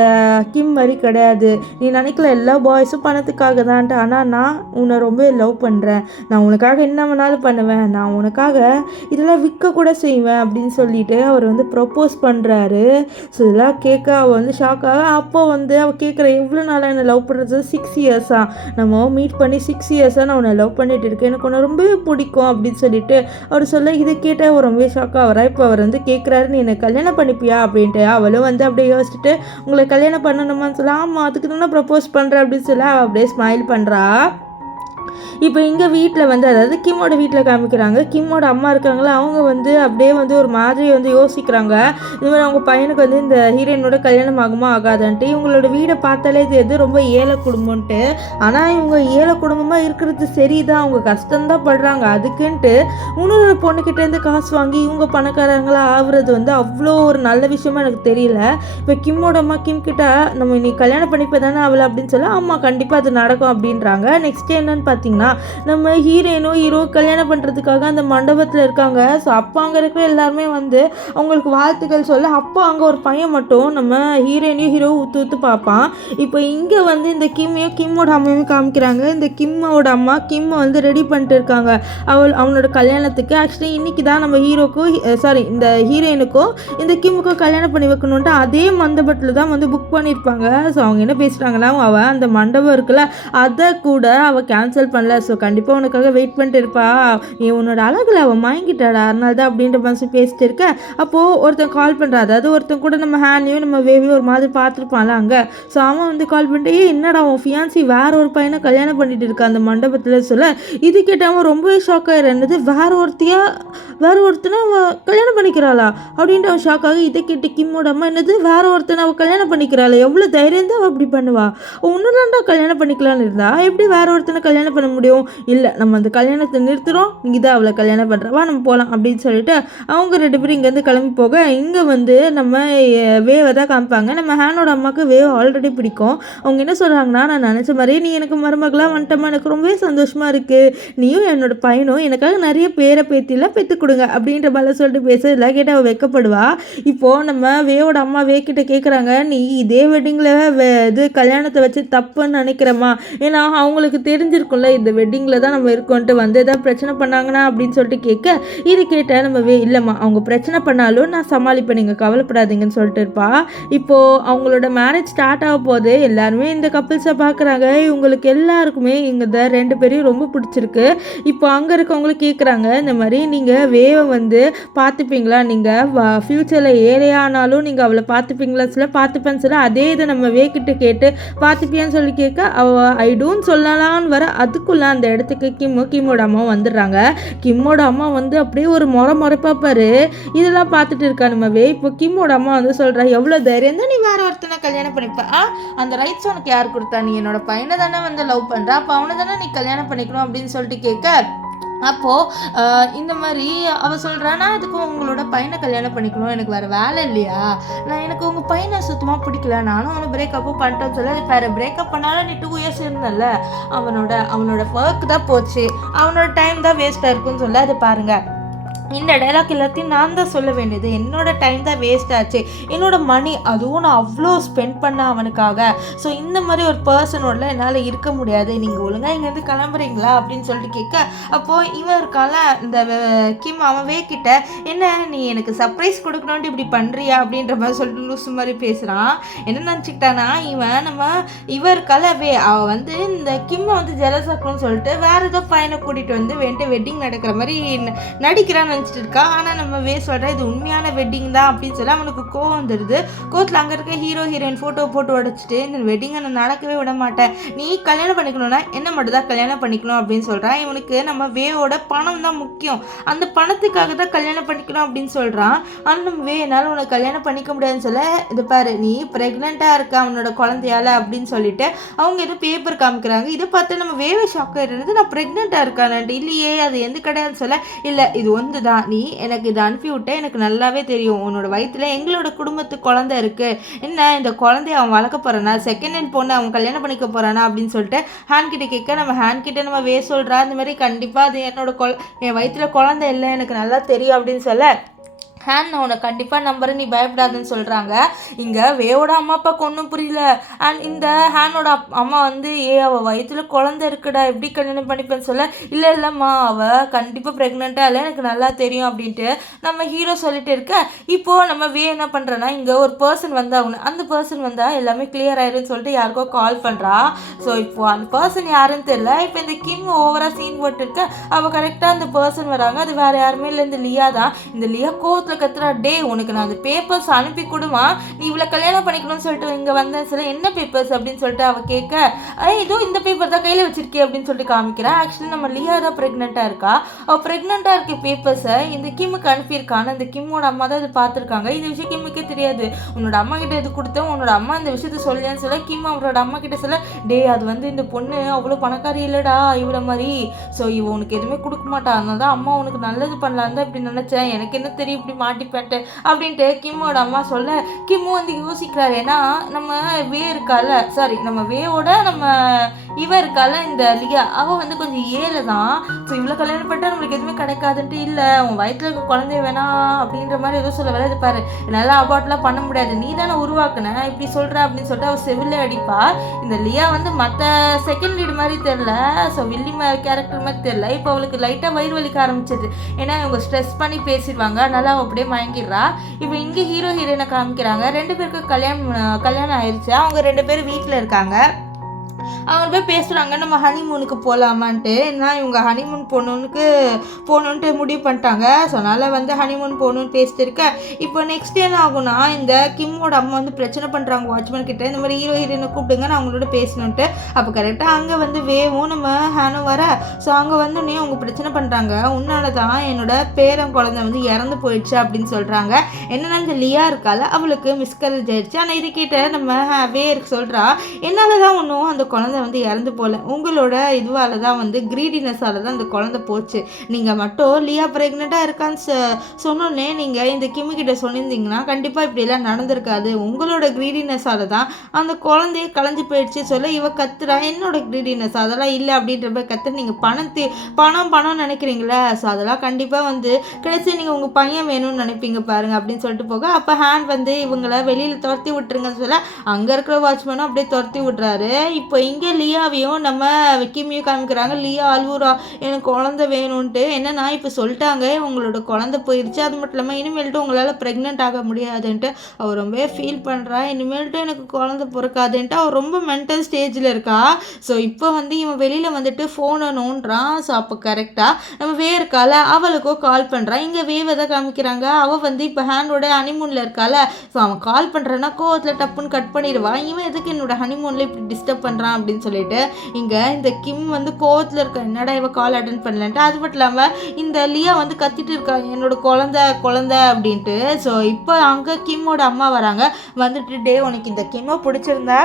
கிம் மாதிரி கிடையாது, நீ நினைக்கல எல்லா பாய்ஸும் பணத்துக்காக தான்ட்டு, ஆனால் நான் உன்னை ரொம்ப லவ் பண்ணுறேன், நான் உனக்காக என்ன வேணாலும் பண்ணுவேன், நான் உனக்காக இதெல்லாம் விற்க கூட செய்வேன் அப்படின்னு சொல்லிட்டு அவர் வந்து ப்ரப்போஸ் பண்ணுறாரு. ஸோ இதெல்லாம் கேட்க அவள் வந்து ஷாக்காக, அப்போ வந்து அவள் கேட்குற எவ்வளோ நாளாக என்னை லவ் பண்ணுறது, 6 இயர்ஸாக நம்ம மீட் பண்ணி 6 இயர்ஸாக நான் உன்னை லவ் பண்ணிட்டு இருக்கேன், எனக்கு உன்னை ரொம்பவே பிடிக்கும் அப்படின்னு சொல்லிட்டு அவர் சொல்ல, இதை கேட்ட அவர் ரொம்பவே ஷாக்காக வரா. இப்போ அவர் வந்து கேட்குறாரு, நீ என்னை கல்யாணம் பண்ணிப்பியா அப்படின்ட்டு. அவளும் வந்து அப்படியே யோசிச்சுட்டு உங்களை கல்யாணம் பண்ணணுமான்னு சொல்ல, ஆமாம் அதுக்கு தான் ப்ரப்போஸ் பண்ணுறேன் அப்படின்னு சொல்ல அவள் அப்படியே ஸ்மைல் பண்ணுறா. இப்போ இங்கே வீட்டில் வந்து அதாவது கிம்மோட வீட்டில் காமிக்கிறாங்க. கிம்மோட அம்மா இருக்காங்களா, அவங்க வந்து அப்படியே வந்து ஒரு மாதிரி வந்து யோசிக்கிறாங்க, இது மாதிரி அவங்க பையனுக்கு வந்து இந்த ஹீரோயினோட கல்யாணம் ஆகுமா ஆகாதான்ட்டு. இவங்களோட வீடை பார்த்தாலே இது ரொம்ப ஏழை குடும்பம்ன்ட்டு. ஆனால் இவங்க ஏழை குடும்பமாக இருக்கிறது சரிதான், அவங்க கஷ்டம்தான் படுறாங்க, அதுக்குன்ட்டு இன்னொரு பொண்ணுக்கிட்டேருந்து காசு வாங்கி இவங்க பணக்காரங்களாக ஆகுறது வந்து அவ்வளோ ஒரு நல்ல விஷயமா எனக்கு தெரியல. இப்போ கிம்மோட அம்மா கிம் கிட்ட நம்ம நீ கல்யாணம் பண்ணிப்போ தானே அவளை அப்படின்னு சொல்ல, ஆமாம் கண்டிப்பாக அது நடக்கும் அப்படின்றாங்க. நெக்ஸ்ட் என்னன்னு பார்த்தீங்கன்னா நம்ம ஹீரோ கல்யாணம் பண்ணுறதுக்காக அந்த மண்டபத்தில் இருக்காங்க. ஸோ அப்போ அங்கே இருக்கிற எல்லாருமே வந்து அவங்களுக்கு வாழ்த்துக்கள் சொல்ல, அப்போ அங்கே ஒரு பையன் மட்டும் நம்ம ஹீரோயினையும் ஊத்து பார்ப்பான். இப்போ இங்கே வந்து இந்த கிம்மோட அம்மாவையும் காமிக்கிறாங்க. இந்த கிம்மோட அம்மா கிம்மை வந்து ரெடி பண்ணிட்டு இருக்காங்க அவனோட கல்யாணத்துக்கு. ஆக்சுவலி இன்னைக்கு தான் நம்ம இந்த ஹீரோயினுக்கும் இந்த கிம்முக்கும் கல்யாணம் பண்ணி வைக்கணுன்ட்டு அதே மண்டபத்தில் தான் வந்து புக் பண்ணியிருப்பாங்க. ஸோ அவங்க என்ன பேசுகிறாங்கன்னா, அவள் அந்த மண்டபம் இருக்குல்ல அதை கூட அவள் கேன்சல் பண்ணல, ஸோ கண்டிப்பாக உனக்காக வெயிட் பண்ணிட்டு இருப்பா, நீ உன்னோட அழகில் அவள் மயங்கிட்டாடா அதனால தான் அப்படின்ற மாதிரி பேசிட்டு இருக்க. அப்போது ஒருத்தன் கால் பண்ணுறா, அதாவது ஒருத்தன் கூட நம்ம ஹேண்டையும் நம்ம வேவையும் ஒரு மாதிரி பார்த்துருப்பான்ல அங்கே. ஸோ அவன் வந்து கால் பண்ணிட்டு, என்னடா உன் ஃபியான்சி வேற ஒரு பையனை கல்யாணம் பண்ணிட்டு இருக்கா அந்த மண்டபத்தில் சொல்ல, இது கேட்டவன் ரொம்பவே ஷாக் ஆகிடுறது. வேற ஒருத்தனை அவள் கல்யாணம் பண்ணிக்கிறாளா அப்படின்ட்டு அவன் ஷாக் ஆகி, இதை கேட்டு கிம்மோட அம்மா, என்னது வேற ஒருத்தனை அவள் கல்யாணம் பண்ணிக்கிறாளா, எவ்வளோ தைரியம் தான் அவள் அப்படி பண்ணுவா, ஒன்றுதான்டா கல்யாணம் பண்ணிக்கலான்னு இருந்தா எப்படி வேற ஒருத்தனை கல்யாணம் பண்ண முடியும்? இல்லை, நம்ம அந்த கல்யாணத்தை நிறுத்துகிறோம், நீ தான் அவளை கல்யாணம் பண்ணுறவா, நம்ம போகலாம் அப்படின்னு சொல்லிட்டு அவங்க 2 பேரும் இங்கேருந்து கிளம்பி போக, இங்கே வந்து நம்ம வேவை தான் காமிப்பாங்க. நம்ம ஹேனோட அம்மாவுக்கு வேவ் ஆல்ரெடி பிடிக்கும். அவங்க என்ன சொல்கிறாங்கன்னா, நான் நினச்ச மாதிரியே நீ எனக்கு மருமகளாக வந்துட்டமா, எனக்கு ரொம்பவே சந்தோஷமாக இருக்குது, நீயும் என்னோட பையனும் எனக்காக நிறைய பேரை பேத்திலாம் பெற்று கொடுங்க அப்படின்ற மாதிரிலாம் சொல்லிட்டு பேசுறதுல கேட்டு அவள் வெட்கப்படுவா. இப்போது நம்ம வேவோட அம்மா கிட்ட கேட்குறாங்க, நீ இதே வெட்டிங்கில் இது கல்யாணத்தை வச்சு தப்புன்னு நினைக்கிறமா? ஏன்னா அவங்களுக்கு தெரிஞ்சிருக்கும்ல இந்த வெட்டிங்கில் தான் நம்ம இருக்கோன்ட்டு, வந்து எதாவது பிரச்சனை பண்ணாங்கன்னா அப்படின்னு சொல்லிட்டு கேட்க, இது கேட்ட நம்ம இல்லைம்மா, அவங்க பிரச்சனை பண்ணாலும் நான் சமாளிப்பேன், நீங்கள் கவலைப்படாதீங்கன்னு சொல்லிட்டு இருப்பா. இப்போது அவங்களோட மேரேஜ் ஸ்டார்ட் ஆக போது எல்லாருமே இந்த கப்பிள்ஸை பார்க்குறாங்க. இவங்களுக்கு எல்லாருக்குமே இந்த 2 பேரையும் ரொம்ப பிடிச்சிருக்கு. இப்போ அங்கே இருக்கவங்களும் கேட்குறாங்க, இந்த மாதிரி நீங்கள் வேவை வந்து பார்த்துப்பீங்களா, நீங்கள் ஃப்யூச்சரில் ஏழையானாலும் நீங்கள் அவளை பார்த்துப்பீங்களா சொல்ல, பார்த்துப்பேன்னு சொல்ல, அதே இதை நம்ம கிட்ட கேட்டு பார்த்துப்பியான்னு சொல்லி கேட்க, ஐ டோன்ட் சொல்லலான்னு வர, அதுக்குள்ளே அந்த இடத்துக்கு கிம்மோட அம்மா வந்துடுறாங்க. கிம்மோட அம்மா வந்து அப்படியே ஒரு முறைப்பா பாரு, இதெல்லாம் பார்த்துட்டு இருக்கா நம்ம இப்போ கிம்மோட அம்மா வந்து சொல்கிறா, எவ்வளோ தைரியம் தான் நீ வேற ஒருத்தனை கல்யாணம் பண்ணிப்ப, அந்த ரைட்ஸ் உனக்கு யார் கொடுத்தா, நீ என்னோட பையனை தானே வந்து லவ் பண்ணுற, அப்போ அவனை தானே நீ கல்யாணம் பண்ணிக்கணும் அப்படின்னு சொல்லிட்டு கேட்க, அப்போது இந்த மாதிரி அவள் சொல்கிறா, நான் இதுக்கு உங்களோட பையனை கல்யாணம் பண்ணிக்கணும், எனக்கு வேறு வேலை இல்லையா, எனக்கு உங்கள் பையனை சுத்தமாக பிடிக்கல, நானும் அவனை பிரேக்கப்பும் பண்ணிட்டேன்னு சொல்ல, அது வேறு பிரேக்கப் பண்ணாலும் நீ 2 years இருந்தல, அவனோட ஒர்க் தான் போச்சு, அவனோட டைம் தான் வேஸ்ட்டாக இருக்குன்னு சொல்ல, அது பாருங்கள் இந்த டைலாக் எல்லாத்தையும் நான் தான் சொல்ல வேண்டியது, என்னோட டைம் தான் வேஸ்ட் ஆச்சு, என்னோட மணி, அதுவும் நான் அவ்வளோ ஸ்பெண்ட் பண்ணேன் அவனுக்காக. ஸோ இந்த மாதிரி ஒரு பர்சனோட என்னால் இருக்க முடியாது, நீங்கள் ஒழுங்காக இங்கேருந்து கிளம்புறீங்களா அப்படின்னு சொல்லிட்டு கேட்க, அப்போது இவன் இருக்கால இந்த கிம், அவன் கிட்ட, என்ன நீ எனக்கு சர்ப்ரைஸ் கொடுக்கணுன்ட்டு இப்படி பண்ணுறியா அப்படின்ற மாதிரி சொல்லிட்டு லூசு மாதிரி பேசுகிறான். என்ன நினச்சிக்கிட்டானா, இவன் இருக்கால அவள் வந்து இந்த கிம்மை வந்து ஜெலஸ் ஆக்கணும்னு சொல்லிட்டு வேறு ஏதோ பையனை கூட்டிகிட்டு வந்து வெட்டிங் நடக்கிற மாதிரி நடிக்கிறான்னு இருக்கா. ஆனால் நம்ம சொல்கிறா இது உண்மையான வெட்டிங் தான் அப்படின்னு சொல்லி அவனுக்கு கோவம் வந்துடுது. கோவத்தில் அங்கே இருக்க ஹீரோயின் ஃபோட்டோ போட்டு உடைச்சிட்டு, இந்த வெட்டிங்கை நான் நடக்கவே விட மாட்டேன், நீ கல்யாணம் பண்ணிக்கணும்னா என்ன மட்டும் தான் கல்யாணம் பண்ணிக்கணும் அப்படின்னு சொல்கிறான். இவனுக்கு நம்ம வேவோட பணம் தான் முக்கியம், அந்த பணத்துக்காக தான் கல்யாணம் பண்ணிக்கணும் அப்படின்னு சொல்கிறான். ஆனால் நம்ம என்னால் உனக்கு கல்யாணம் பண்ணிக்க முடியாதுன்னு சொல்ல, இது பாரு நீ ப்ரெக்னெண்ட்டாக இருக்க அவனோட குழந்தையால அப்படின்னு சொல்லிட்டு அவங்க ஏதோ பேப்பர் காமிக்கிறாங்க. இதை பார்த்து நம்ம வேவே ஷாக் ஆகிடுறது, நான் ப்ரெக்னெண்ட்டாக இருக்கானு, இல்லையே அது எந்த கிடையாதுன்னு சொல்ல, இல்லை இது ஒன்று தான், நீ எனக்கு இதை அனுப்பிவிட்ட, எனக்கு நல்லாவே தெரியும் உன்னோட வயிற்றுல எங்களோட குடும்பத்துக்கு குழந்தை இருக்குது, என்ன இந்த குழந்தைய அவன் வளர்க்க போகிறானா, செகண்ட் ஹேண்ட் பொண்ணு அவன் கல்யாணம் பண்ணிக்க போகிறானா அப்படின்னு சொல்லிட்டு ஹேண்ட் கிட்ட கேட்க, நம்ம ஹேண்ட் கிட்ட நம்ம சொல்கிறா, இந்த மாதிரி கண்டிப்பாக அது என்னோட என் வயிற்றுல குழந்தை இல்லை, எனக்கு நல்லா தெரியும் அப்படின்னு சொல்ல, ஹேன் நான் உன்னை கண்டிப்பாக நம்புறேன், நீ பயப்படாதுன்னு சொல்கிறாங்க. இங்கே வேவோட அம்மா அப்பாவுக்கு ஒன்றும் புரியல. அண்ட் இந்த ஹேனோட அம்மா வந்து அவள் வயிற்றுல குழந்தை இருக்குடா, எப்படி கல்யாணம் பண்ணிப்பேன்னு சொல்ல, இல்லைம்மா அவள் கண்டிப்பாக ப்ரெக்னெண்ட்டாக இல்லை, எனக்கு நல்லா தெரியும் அப்படின்ட்டு நம்ம ஹீரோ சொல்லிட்டு இருக்க. இப்போது நம்ம என்ன பண்ணுறேன்னா, இங்கே ஒரு பர்சன் வந்தாகணும், அந்த பர்சன் வந்தால் எல்லாமே கிளியர் ஆயிருன்னு சொல்லிட்டு யாருக்கோ கால் பண்ணுறா. ஸோ இப்போது அந்த பர்சன் யாருன்னு தெரியல. இப்போ இந்த கிம் ஓவராக சீன் போட்டு இருக்க, அவள் கரெக்டாக அந்த பர்சன் வராங்க. அது வேறு யாருமே இல்லை, இந்த லியா தான். இந்த லியா கோவத்தில் கத்துறா, டே உனக்கு நான் அந்த பேப்பர்ஸ் அனுப்பி கொடுமா, நீ இவ்வளோ கல்யாணம் பண்ணிக்கணும்னு சொல்லிட்டு இங்கே வந்தேன் சில, என்ன பேப்பர்ஸ் அப்படின்னு சொல்லிட்டு அவள் கேட்க, இதோ இந்த பேப்பர் தான் கையில் வச்சிருக்கே அப்படின்னு சொல்லிட்டு காமிக்கிறேன். ஆக்சுவலி நம்ம லியா தான் ப்ரெக்னெண்ட்டாக இருக்கா, அவள் ப்ரெக்னெண்ட்டாக இருக்க பேப்பர்ஸை இந்த கிம்முக்கு அனுப்பியிருக்கான்னு அந்த கிம்மோட அம்மா தான் இது பார்த்துருக்காங்க. இந்த விஷயம் கிம்முக்கே தெரியாது. உன்னோட அம்மா கிட்ட இது கொடுத்தேன், உன்னோட அம்மா இந்த விஷயத்த சொல்லியான்னு சொல்ல, கிம் அவரோட அம்மா கிட்ட சொல்ல, டே அது வந்து இந்த பொண்ணு அவ்வளோ பணக்காரி இல்லைடா இவ்வளோ மாதிரி, ஸோ இவ உனக்கு எதுவுமே கொடுக்க மாட்டா, அதனால தான் அம்மா உனக்கு நல்லது பண்ணலான்னு தான் இப்படி நினச்சேன், எனக்கு என்ன தெரியும் இப்படி மாட்டிப்பேன்ட்டு அப்படின்ட்டு கிம்மோட அம்மா சொல்ல, கிம்மு வந்து யோசிக்கிறாரு. ஏன்னா நம்ம இருக்கால, சாரி நம்ம வேவோட நம்ம இருக்கால இந்த லியா, அவள் வந்து கொஞ்சம் ஏழை தான். ஸோ இவ்வளோ கல்யாணம் பண்ணிட்டா நம்மளுக்கு எதுவுமே கிடைக்காதுன்ட்டு, இல்லை உன் வயிற்றுல இருக்க குழந்தைய வேணாம் அப்படின்ற மாதிரி ஏதோ சொல்ல வேலை, இது பாரு என்னால் அபார்ட்லாம் பண்ண முடியாது, நீ தானே உருவாக்குன இப்படி சொல்கிற அப்படின்னு சொல்லிட்டு அவள் செவிலே அடிப்பா. இந்த லியா வந்து மற்ற செகண்ட் லீடு மாதிரி தெரில, ஸோ வில்லி கேரக்டர் மாதிரி தெரில. இப்போ அவளுக்கு லைட்டாக வயிறு வலிக்க ஆரம்பிச்சது, ஏன்னா இவங்க ஸ்ட்ரெஸ் பண்ணி பேசிடுவாங்க, அதனால அவள் அப்படியே மயங்கிடுறா. இப்போ இங்கே ஹீரோயினை காமிக்கிறாங்க. 2 பேருக்கு கல்யாணம் ஆயிடுச்சு, அவங்க 2 பேரும் வீட்டில் இருக்காங்க. அவங்க போய் பேசுகிறாங்க, நம்ம ஹனிமூனுக்கு போகலாமான்ட்டு. நான் இவங்க ஹனிமூன் போகணுன்ட்டு முடிவு பண்ணிட்டாங்க. ஸோ அதனால் வந்து ஹனிமூன் போகணுன்னு பேசிட்டு இருக்கேன். இப்போ நெக்ஸ்ட் என்ன ஆகுனா, இந்த கிம்மோட அம்மா வந்து பிரச்சனை பண்ணுறாங்க வாட்ச்மேன் கிட்டே, இந்த மாதிரி ஹீரோயினை கூப்பிடுங்க நான் அவங்களோட பேசணுன்ட்டு. அப்போ கரெக்டாக அங்கே வந்து வேவும் நம்ம ஹேனும் வர. ஸோ அங்கே வந்து அவங்க பிரச்சனை பண்ணுறாங்க, உன்னால தான் என்னோட பேரன் குழந்தை வந்து இறந்து போயிடுச்சு அப்படின்னு சொல்கிறாங்க. என்னன்னா இந்த லியா இருக்கால அவளுக்கு மிஸ்கரேஜ் ஆயிடுச்சு. ஆனால் இது கிட்ட நம்ம சொல்கிறா, என்னால் தான் ஒன்றும் அந்த குழந்தை வந்து இறந்து போகல, உங்களோட இதுவால் தான் வந்து க்ரீடினஸால் தான் அந்த குழந்தை போச்சு. நீங்கள் மட்டும் லியா ப்ரெக்னெண்ட்டாக இருக்கான்னு சொன்னோன்னே நீங்கள் இந்த கிம்மிக்கிட்ட சொல்லியிருந்தீங்கன்னா கண்டிப்பாக இப்படியெல்லாம் நடந்திருக்காது. உங்களோட க்ரீடினஸால் தான் அந்த குழந்தைய கலைஞ்சு போயிடுச்சு சொல்ல இவ கத்துறா, என்னோட க்ரீடினஸ் அதெல்லாம் இல்லை அப்படின்ற மாதிரி கற்று நீங்கள் பணம் நினைக்கிறீங்களே, ஸோ அதெல்லாம் கண்டிப்பாக வந்து கிடைச்சி நீங்கள் உங்கள் பையன் வேணும்னு நினைப்பீங்க பாருங்கள் அப்படின்னு சொல்லிட்டு போக, அப்போ ஹேண்ட் வந்து இவங்களை வெளியில் துரத்தி விட்டுருங்கன்னு சொல்ல அங்கே இருக்கிற வாட்ச்மேனும் அப்படியே துரத்தி விட்றாரு. இப்போ இங்கே லியாவையும் நம்ம கிம்மியும் காமிக்கிறாங்க. லியா அழுவுறா, எனக்கு குழந்தை வேணும்ன்ட்டு. என்னன்னா இப்போ சொல்லிட்டாங்க உங்களோட குழந்தை போயிடுச்சு, அது மட்டும் இல்லாமல் இனிமேல்ட்டு உங்களால் ப்ரெக்னென்ட் ஆக முடியாதுன்ட்டு அவள் ரொம்பவே ஃபீல் பண்ணுறா. இனிமேல்ட்டு எனக்கு குழந்தை பிறக்காதுன்ட்டு அவள் ரொம்ப மென்டல் ஸ்டேஜில் இருக்கா. ஸோ இப்போ வந்து இவன் வெளியில் வந்துட்டு ஃபோனை நோண்டுறான். ஸோ அப்போ கரெக்டாக நம்ம இருக்கால அவளுக்கோ கால் பண்ணுறான். இங்கே வேவை தான் காமிக்கிறாங்க. அவள் வந்து இப்போ ஹேண்டோட ஹனிமூனில் இருக்கால, ஸோ அவன் கால் பண்ணுறான்னா கோவத்தில் டப்புன்னு கட் பண்ணிடுவான். இவன் எதுக்கு என்னோட ஹனிமூனில் இப்படி டிஸ்டர்ப் பண்ணுறான் அப்படின்னு சொல்லிட்டு இங்கே இந்த கிம் வந்து கோவத்தில் இருக்க, என்னடா இவ கால் அட்டன் பண்ணலன்ட்டு. அது மட்டும் இல்லாமல் இந்த லியா வந்து கத்திட்டு இருக்கா, என்னோட குழந்தை அப்படின்ட்டு. ஸோ இப்போ அங்கே கிம்மோட அம்மா வராங்க. வந்துட்டு டே உனக்கு இந்த கிம்மை பிடிச்சிருந்தா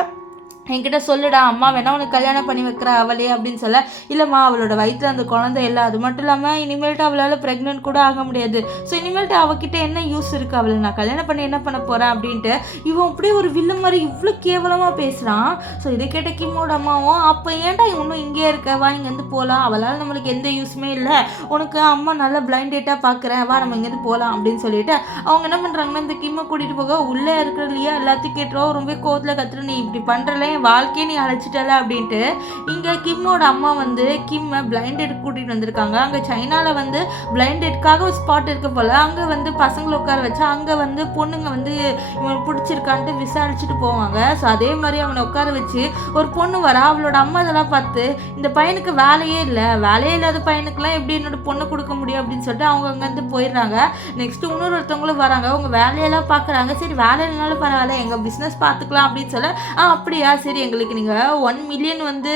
என்கிட்ட சொல்லுடா, அம்மா வேணா உனக்கு கல்யாணம் பண்ணி வைக்கிற அவளே அப்படின்னு சொல்ல, இல்லைம்மா அவளோட வயிற்றில் அந்த குழந்தை இல்லை, அது மட்டும் இல்லாமல் இனிமேல்ட்டு அவளால் ப்ரெக்னென்ட் கூட ஆக முடியாது. ஸோ இனிமேல்ட்டு அவகிட்ட என்ன யூஸ் இருக்குது, அவளை நான் கல்யாணம் பண்ணி என்ன பண்ண போகிறேன் அப்படின்ட்டு இவன் அப்படியே ஒரு வில்லு மாதிரி இவ்வளோ கேவலமாக பேசுகிறான். ஸோ இதை கேட்ட கிம்மோட அம்மாவும், அப்போ ஏன்டா இன்னும் இங்கே இருக்க, வா இங்கேருந்து போகலாம், அவளால் நம்மளுக்கு எந்த யூஸுமே இல்லை, உனக்கு அம்மா நல்லா பிளைண்ட் டேட்டாக பார்க்குறேன், வா நம்ம இங்கேருந்து போகலாம் அப்படின்னு சொல்லிட்டு அவங்க என்ன பண்ணுறாங்கன்னா இந்த கிம்மை கூட்டிகிட்டு போக உள்ளே இருக்கிற இல்லையா எல்லாத்தையும் கேட்டுருவா. ரொம்ப கோவத்தில் கத்துற, நீ இப்படி பண்ணுறல வாழ்க்கையை நீ அழைச்சிட்டல அப்படின்ட்டு. இங்கே கிம்மோட அம்மா வந்து கிம்மை பிளைண்டட் கூட்டிகிட்டு வந்திருக்காங்க. அங்கே சைனாவில் வந்து பிளைண்டட்காக ஒரு ஸ்பாட் இருக்க போல், அங்கே வந்து பசங்களை உட்கார வச்சா அங்கே வந்து பொண்ணுங்க வந்து இவன் பிடிச்சிருக்கான்ட்டு விசாரிச்சுட்டு போவாங்க. ஸோ அதே மாதிரி அவனை உட்கார வச்சு ஒரு பொண்ணு வரா. அவளோட அம்மா இதெல்லாம் பார்த்து இந்த பையனுக்கு வேலையே இல்லாத பையனுக்குலாம் எப்படி என்னோட பொண்ணை கொடுக்க முடியும் அப்படின்னு சொல்லிட்டு அவங்க அங்கேருந்து போயிடுறாங்க. நெக்ஸ்ட்டு ஒருத்தவங்களும் வராங்க. அவங்க வேலையெல்லாம் பார்க்குறாங்க. சரி வேலை இல்லைனாலும் பரவாயில்ல, எங்கள் பிஸ்னஸ் பார்த்துக்கலாம் அப்படின்னு சொல்ல, அப்படியா சரி எங்களுக்கு நீங்கள் 1 மில்லியன் வந்து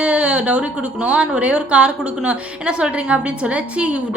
டவுரி கொடுக்கணும், அண்ட் ஒரே ஒரு கார் கொடுக்கணும், என்ன சொல்கிறீங்க அப்படின்னு சொல்ல,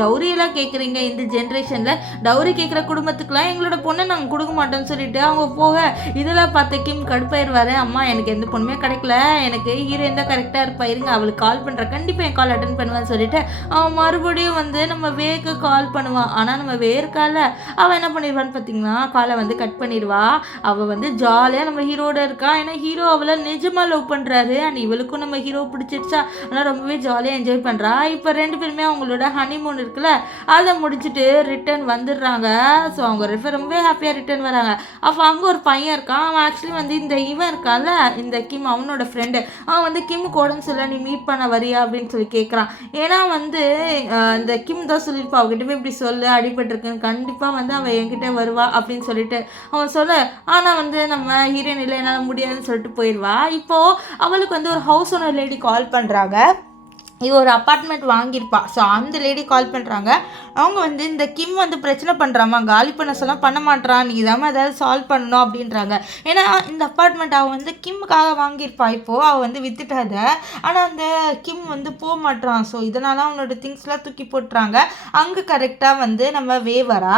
டவுரியெல்லாம் கேட்குறீங்க இந்த ஜென்ரேஷனில், டவுரி கேட்குற குடும்பத்துக்குலாம் எங்களோட பொண்ணை நாங்கள் கொடுக்க மாட்டோம்னு சொல்லிட்டு அவங்க போக இதெல்லாம் பார்த்து கிம் கடுப்பாயிருவார். அம்மா எனக்கு எந்த பொண்ணுமே கிடைக்கல, எனக்கு ஹீரோயின் தான் கரெக்டாக இருப்பா, இருங்க அவளுக்கு கால் பண்ணுறேன், கண்டிப்பாக என் கால் அட்டன் பண்ணுவான்னு சொல்லிட்டு அவன் மறுபடியும் வந்து நம்ம வேக்கு கால் பண்ணுவான். ஆனால் நம்ம வேர்க்கால அவள் என்ன பண்ணிடுவான்னு பார்த்தீங்கன்னா காலை வந்து கட் பண்ணிடுவா. அவள் வந்து ஜாலியாக நம்ம ஹீரோட இருக்கா. ஏன்னா ஹீரோ அவளை நிஜமாக லவ் பண்ணுறாரு. அண்ட் இவளுக்கும் நம்ம ஹீரோ பிடிச்சிருச்சா, ஆனால் ரொம்பவே ஜாலியாக என்ஜாய் பண்ணுறா. இப்போ 2 பேருமே அவங்களோட ஹனிமூன் இருக்குல்ல அதை முடிச்சுட்டு ரிட்டர்ன் வந்துடுறாங்க. ஸோ அவங்க ரொம்பவே ஹாப்பியாக ரிட்டர்ன் வராங்க. அப்போ அங்கே ஒரு பையன் இருக்கான். அவன் ஆக்சுவலி வந்து இந்த இவன் இருக்கான்ல இந்த கிம், அவனோட ஃப்ரெண்டு. அவன் வந்து கிம்முக்கு உடம்பு சொல்ல நீ மீட் பண்ண வரியா அப்படின்னு சொல்லி கேட்குறான். ஏன்னா வந்து இந்த கிம் தான் சொல்லியிருப்பா, அவகிட்ட போய் இப்படி சொல்லு அடிபட்டிருக்குன்னு, கண்டிப்பாக வந்து அவன் என்கிட்ட வருவா அப்படின்னு சொல்லிட்டு அவன் சொல்ல, ஆனால் வந்து நம்ம ஹீரோயின் இல்லை என்னால் முடியாதுன்னு சொல்லிட்டு போயிடுவா. இப்போது அவளுக்கு வந்து ஒரு ஹவுஸ் ஓனர் லேடி கால் பண்ணுறாங்க. இவ ஒரு அப்பார்ட்மெண்ட் வாங்கியிருப்பா. ஸோ அந்த லேடி கால் பண்ணுறாங்க. அவங்க வந்து இந்த கிம் வந்து பிரச்சனை பண்ணுறாமா, காலி பண்ண சொல்ல பண்ண மாட்டான், நீ இதாமல் ஏதாவது சால்வ் பண்ணணும் அப்படின்றாங்க. ஏன்னா இந்த அப்பார்ட்மெண்ட் அவள் வந்து கிம்முக்காக வாங்கியிருப்பா. இப்போது அவள் வந்து வித்துட்டாத, ஆனால் அந்த கிம் வந்து போக மாட்டான். ஸோ இதனால அவனோட திங்ஸ்லாம் தூக்கி போட்டுறாங்க. அங்கே கரெக்டாக வந்து நம்ம வரா.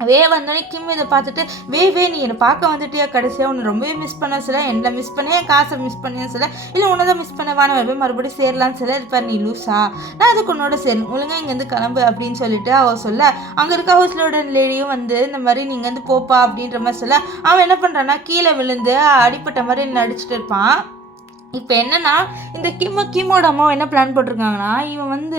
வந்தோடனே கிம் இதை பார்த்துட்டு நீ என்னை பார்க்க வந்துட்டியா, கடைசியாக உன்னை ரொம்பவே மிஸ் பண்ண சொல்ல, என்னை மிஸ் பண்ணேன், காசை மிஸ் பண்ணேன்னு சொல்ல, இல்லை உன்னை தான் மிஸ் பண்ணவான வருவேன் மறுபடியும் சேரலான்னு சொல்ல, இருப்பார் நீ லூஸா, நான் அதுக்கு உன்னோட சேரணும், ஒழுங்காக இங்கேருந்து கிளம்பு அப்படின்னு சொல்லிட்டு அவள் சொல்ல, அங்கே இருக்க ஹவுஸ்லோட லேடியும் வந்து இந்த மாதிரி நீங்கள் வந்து போப்பா அப்படின்ற மாதிரி சொல்ல, அவன் என்ன பண்ணுறான்னா கீழே விழுந்து அடிப்பட்ட மாதிரி நடிச்சுட்டு இருப்பான். இப்போ என்னன்னா இந்த கிம்மோட அம்மா என்ன பிளான் போட்டிருக்காங்கன்னா, இவன் வந்து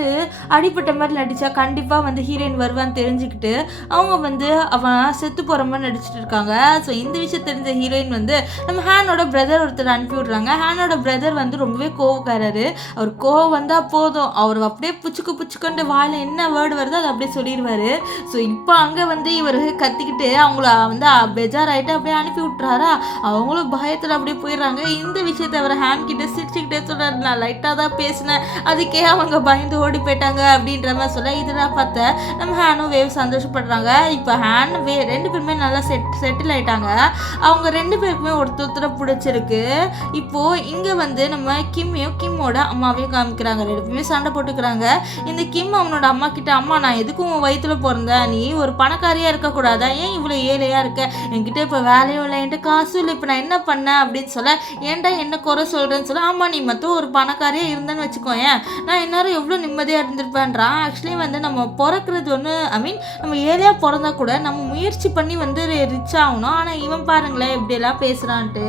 அடிப்பட்ட மாதிரி நடித்தா கண்டிப்பாக வந்து ஹீரோயின் வருவான்னு தெரிஞ்சுக்கிட்டு அவங்க வந்து அவன் செத்து போகிற மாதிரி நடிச்சிட்டு இருக்காங்க. ஸோ இந்த விஷயம் தெரிஞ்ச ஹீரோயின் வந்து நம்ம ஹேனோட பிரதர் ஒருத்தர் அனுப்பி விட்றாங்க. ஹேனோட பிரதர் வந்து ரொம்பவே கோவக்காரரு. அவர் கோவம் வந்தால் போதும், அவர் அப்படியே புச்சுக்கொண்டு வாயில் என்ன வேர்டு வருதோ அதை அப்படியே சொல்லிடுவார். ஸோ இப்போ அங்கே வந்து இவர் கத்திக்கிட்டு அவங்கள வந்து பெஜாராயிட்டு அப்படியே அனுப்பி விட்டுறாரா. அவங்களும் பயத்தில் அப்படியே போயிடுறாங்க. இந்த விஷயத்தை அவர் ஹேன் கிட்ட சிரிச்சுக்கிட்டே சொல்றாரு, நான் லைட்டாக தான் பேசினேன், அதுக்கே அவங்க பயந்து ஓடி போயிட்டாங்க அப்படின்ற மாதிரி சொல்ல, இதெல்லாம் பார்த்த நம்ம ஹேனும் வேவ் சந்தோஷப்படுறாங்க. இப்போ ஹேன் 2 பேருமே நல்லா செட்டில் ஆயிட்டாங்க. அவங்க 2 பேருக்குமே ஒருத்தரை பிடிச்சிருக்கு. இப்போது இங்கே வந்து நம்ம கிம்மோட அம்மாவையும் காமிக்கிறாங்க. 2 பேருமே சண்டை போட்டுக்கிறாங்க. இந்த கிம் அவனோட அம்மா கிட்ட, அம்மா நான் எதுக்கும் உன் வயிற்றுல பிறந்தேன், நீ ஒரு பணக்காரியாக இருக்கக்கூடாதா, ஏன் இவ்வளோ ஏழையாக இருக்க, என்கிட்ட இப்போ வேலையும் இல்லை, என்கிட்ட காசும் இல்லை, இப்போ நான் என்ன பண்ணேன் அப்படின்னு சொல்ல, ஏன்டா என்ன குறை சொல்கிற, சொல்கிறேன்னு சொல்ல, ஆமாம் நீ மட்டும் ஒரு பணக்காரியே இருந்தேன்னு வச்சுக்கோயேன், நான் இந்நேரம் எவ்வளோ நிம்மதியாக இருந்திருப்பேன்றான். ஆக்சுவலி வந்து நம்ம பிறக்கிறது ஒன்று, ஐ மீன் நம்ம ஏழையாக பிறந்தா கூட நம்ம முயற்சி பண்ணி வந்து ரிச் ஆகணும். ஆனால் இவன் பாருங்களேன் எப்படியெல்லாம் பேசுகிறான்ட்டு.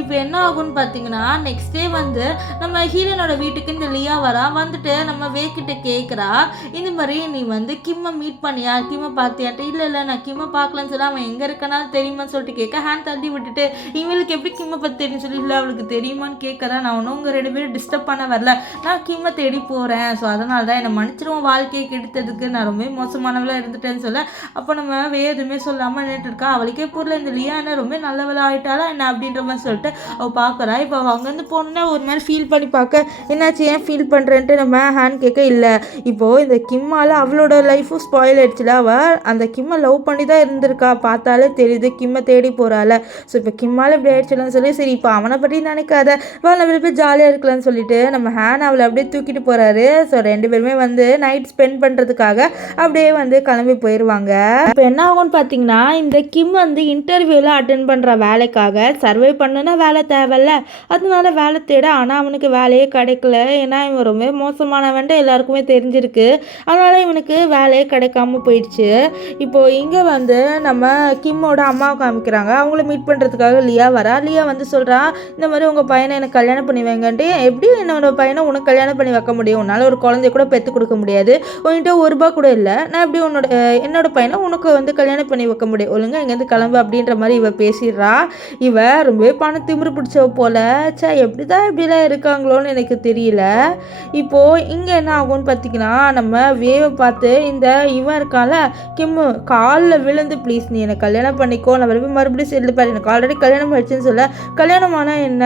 இப்போ என்ன ஆகும்னு பார்த்தீங்கன்னா, நெக்ஸ்ட் டே வந்து நம்ம ஹீரோனோட வீட்டுக்கு இந்த லியா வரா. வந்துட்டு நம்ம வேக்கிட்ட கேட்குறா, இந்த மாதிரி நீ வந்து கிம்மை மீட் பண்ணியா, கிம்மை பார்த்தியான்ட்டு. இல்லை நான் கிம்மை பார்க்கலன்னு சொல்லி அவன் எங்கே இருக்கனாலும் தெரியுமான்னு சொல்லிட்டு கேட்க, ஹேண்ட் தள்ளி விட்டுட்டு இவங்களுக்கு எப்படி கிம்மை பற்றி தெரியும் சொல்லி, இல்லை அவளுக்கு தெரியுமான்னு கேட்குறா. நான் ஒன்றும் உங்கள் 2 பேரும் டிஸ்டர்ப் பண்ண வரல, நான் கிம்மை தேடி போகிறேன், ஸோ அதனால தான் என்னை மன்னிச்சிருவோம் வாழ்க்கையை கெடுத்ததுக்கு, நான் ரொம்ப மோசமானவளாக இருந்துட்டேன்னு சொல்ல. அப்போ நம்ம எதுவுமே சொல்லாமல் நின்றுட்டு இருக்கா. அவளுக்கே பொருள் இந்த லியா என்ன ரொம்ப நல்லவளாக ஆகிட்டாலா என்ன அப்படின்ற மாதிரி சொல்லிட்டு அவள் பார்க்குறா. இப்போ அவள் அங்கேருந்து போனோன்னே ஒரு மாதிரி ஃபீல் பண்ணி பார்க்க, என்னாச்சு ஏன் ஃபீல் பண்ணுறேன்ட்டு நம்ம ஹேண்ட் கேட்க, இல்லை இப்போது இந்த கிம்மால் அவளோட லைஃபும் ஸ்பாயில் ஆயிடுச்சுல, அவள் அந்த கிம்மை லவ் பண்ணி தான் இருந்திருக்கா, பார்த்தாலே தெரியுது, கிம்மை தேடி போகிறாள். ஸோ இப்போ கிம்மால் இப்படி ஆயிடுச்சுலன்னு சொல்லி, சரி இப்போ அவனை பற்றி நினைக்காத, அவளை போய் ஜாலியாக இருக்கலாம்னு சொல்லிட்டு நம்ம ஹேன் அவளை அப்படியே தூக்கிட்டு போகிறாரு. ஸோ 2 பேருமே வந்து நைட் ஸ்பெண்ட் பண்ணுறதுக்காக அப்படியே வந்து கிளம்பி போயிடுவாங்க. இப்போ என்ன ஆகும்னு பார்த்தீங்கன்னா, இந்த கிம் வந்து இன்டர்வியூவில் அட்டென்ட் பண்ணுற வேலைக்காக சர்வே பண்ணுன்னா வேலை தேவையில்ல, அதனால வேலை தேட, ஆனால் அவனுக்கு வேலையே கிடைக்கல. ஏன்னா இவன் ரொம்ப மோசமானவன்ட்டு எல்லாருக்குமே தெரிஞ்சிருக்கு, அதனால இவனுக்கு வேலையே கிடைக்காம போயிடுச்சு. இப்போது இங்கே வந்து நம்ம கிம்மோட அம்மாவை காமிக்கிறாங்க. அவங்கள மீட் பண்ணுறதுக்காக லியா வரா. லியா வந்து சொல்கிறா, இந்த மாதிரி உங்கள் பையனை எனக்கு கல்யாணம் பண்ணி வைங்கன்ட்டு. எப்படி என்னோட பையனை உனக்கு கல்யாணம் பண்ணி வைக்க முடியும், உன்னால் ஒரு குழந்தைய கூட பெற்று கொடுக்க முடியாது, உன்கிட்ட ₹1 கூட இல்லை, நான் எப்படி என்னோட பையனை உனக்கு வந்து கல்யாணம் பண்ணி வைக்க முடியும், ஒழுங்காக இங்கேருந்து கிளம்பு அப்படின்ற மாதிரி இவ பேசிடுறா. இவ ரொம்ப பணம் திமிரு பிடிச்சவ போல, எப்படி தான் இப்படிலாம் இருக்காங்களோன்னு எனக்கு தெரியல. இப்போது இங்கே என்ன ஆகும்னு பார்த்தீங்கன்னா, நம்ம வேவை பார்த்து இந்த இவன் இருக்கால கிம்மு காலில் விழுந்து, ப்ளீஸ் நீ என்னை கல்யாணம் பண்ணிக்கோ, நான் மறுபடியும் செல்லுப்பாரு, எனக்கு ஆல்ரெடி கல்யாணம் ஆயிடுச்சுன்னு சொல்ல, கல்யாணமானா என்ன,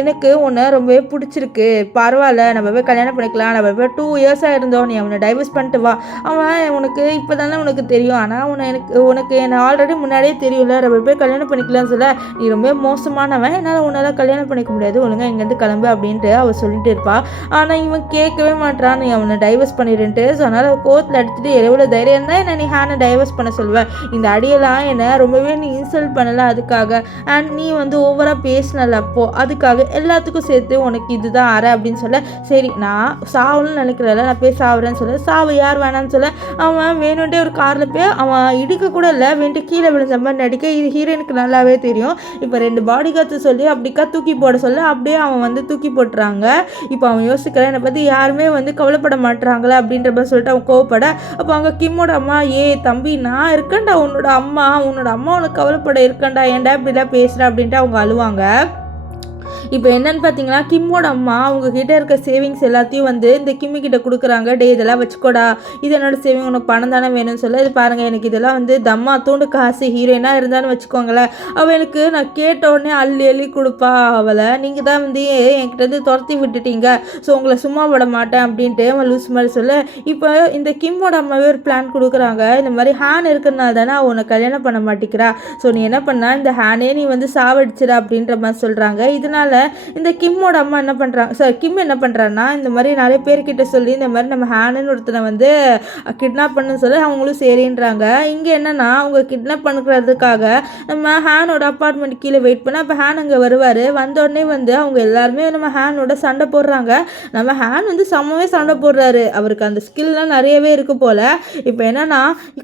எனக்கு உன்னை ரொம்பவே பிடிச்சிருக்கு, பரவாயில்ல நம்ம போய் கல்யாணம் பண்ணிக்கலாம், நம்ம போய் 2 இயர்ஸாக இருந்தோம், நீ அவனை டைவர்ஸ் பண்ணிட்டு வா, அவன் உனக்கு இப்போ தானே உனக்கு தெரியும், ஆனால் உனக்கு என்னை ஆல்ரெடி முன்னாடியே தெரியும்ல, நம்ம போய் கல்யாணம் பண்ணிக்கலாம்னு சொல்ல, நீ ரொம்ப மோசமானவன், என்னால் உன்னால் கல்யாணம் பண்ணிக்க முடியாது, ஒழுங்காக இங்கேருந்து கிளம்பு அப்படின்ட்டு அவள் சொல்லிட்டு இருப்பா. ஆனால் இவன் கேட்கவே மாட்டான், நீ அவனை டைவர்ஸ் பண்ணிடுன்ட்டு. ஸோ அதனால் கோர்ட்டில் எடுத்துகிட்டு எவ்வளோ தைரியம் தான் என்ன நீ ஹேனை டைவர்ஸ் பண்ண சொல்லுவேன், இந்த அடியெல்லாம் என்னை ரொம்பவே நீ இன்சல்ட் பண்ணலை, அதுக்காக அண்ட் நீ வந்து ஓவராக பேசினல, அப்போ அதுக்காக எல்லாத்துக்கும் சேர்த்து உனக்கு இதுதான் அரை அப்படின்னு சொல்ல, சரி நான் சாவணும்னு நினைக்கிறல, நான் போய் சாவுறேன்னு சொல்ல, சாவு யார் வேணான்னு சொல்ல, அவன் வேணுன்ட்டே ஒரு காரில் போய் அவன் இடிக்க கூட இல்லை, வேணுட்டு கீழே விழுந்த மாதிரி நடிக்க, இது ஹீரோயினுக்கு நல்லாவே தெரியும். இப்போ 2 பாடி கார்டு சொல்லி அப்படிக்கா தூக்கி போட சொல்ல, அப்படியே அவன் வந்து தூக்கி போட்டுறாங்க. இப்போ அவன் யோசிக்கிறான், என்னை பற்றி யாருமே வந்து கவலைப்பட மாட்டுறாங்களா அப்படின்ற மாதிரி சொல்லிட்டு அவன் கோவப்பட, அப்போ அங்கே கிம்மோட அம்மா, தம்பி நான் இருக்கேன்டா, உன்னோட அம்மா உனக்கு கவலைப்பட இருக்கேன்டா, ஏன்டா இப்படிலாம் பேசுகிற அப்படின்ட்டு அவங்க அழுவாங்க. இப்போ என்னன்னு பார்த்தீங்கன்னா, கிம்மோட அம்மா அவங்க கிட்ட இருக்க சேவிங்ஸ் எல்லாத்தையும் வந்து இந்த கிம்மி கிட்ட கொடுக்குறாங்க. இதெல்லாம் வச்சுக்கோடா, இது என்னோட சேவிங், உனக்கு பணம் தானே வேணும்னு சொல்ல, இது பாருங்கள் எனக்கு இதெல்லாம் வந்து தம்மா தூண்டு காசு, ஹீரோயினாக இருந்தான்னு வச்சுக்கோங்களேன், அவள் எனக்கு நான் கேட்ட உடனே அள்ளி கொடுப்பா, அவளை நீங்கள் தான் வந்து என்கிட்ட வந்து துரத்தி விட்டுட்டீங்க, ஸோ உங்களை சும்மா விட மாட்டேன் அப்படின்ட்டு அவன் லூஸ் மாதிரி சொல்ல. இப்போ இந்த கிம்மோட அம்மாவே ஒரு பிளான் கொடுக்குறாங்க, இந்த மாதிரி ஹேன் இருக்கிறனால தானே அவனை கல்யாணம் பண்ண மாட்டேங்கிறா, ஸோ நீ என்ன பண்ணா இந்த ஹேனே நீ வந்து சாவடிச்சிடா அப்படின்ற மாதிரி சொல்கிறாங்க. இதனால இந்த கிம்மோட அம்மா என்ன பண்ணுறாங்க, கிம் என்ன பண்ணுறான்னா, இந்த மாதிரி நிறைய பேர்கிட்ட சொல்லி இந்த மாதிரி நம்ம ஹேனுன்னு ஒருத்தனை வந்து கிட்னாப் பண்ணு சொல்லி அவங்களும் சரின்றாங்க. இங்கே என்னன்னா அவங்க கிட்னாப் பண்ணுறதுக்காக நம்ம ஹேனோட அப்பார்ட்மெண்ட் கீழே வெயிட் பண்ண, அப்போ ஹேன் அங்கே வருவார். வந்தோடனே வந்து அவங்க எல்லாருமே நம்ம ஹேனோட சண்டை போடுறாங்க. நம்ம ஹேன் வந்து செம்மவே சண்டை போடுறாரு, அவருக்கு அந்த ஸ்கில்லாம் நிறையவே இருக்கு போல். இப்போ என்னன்னா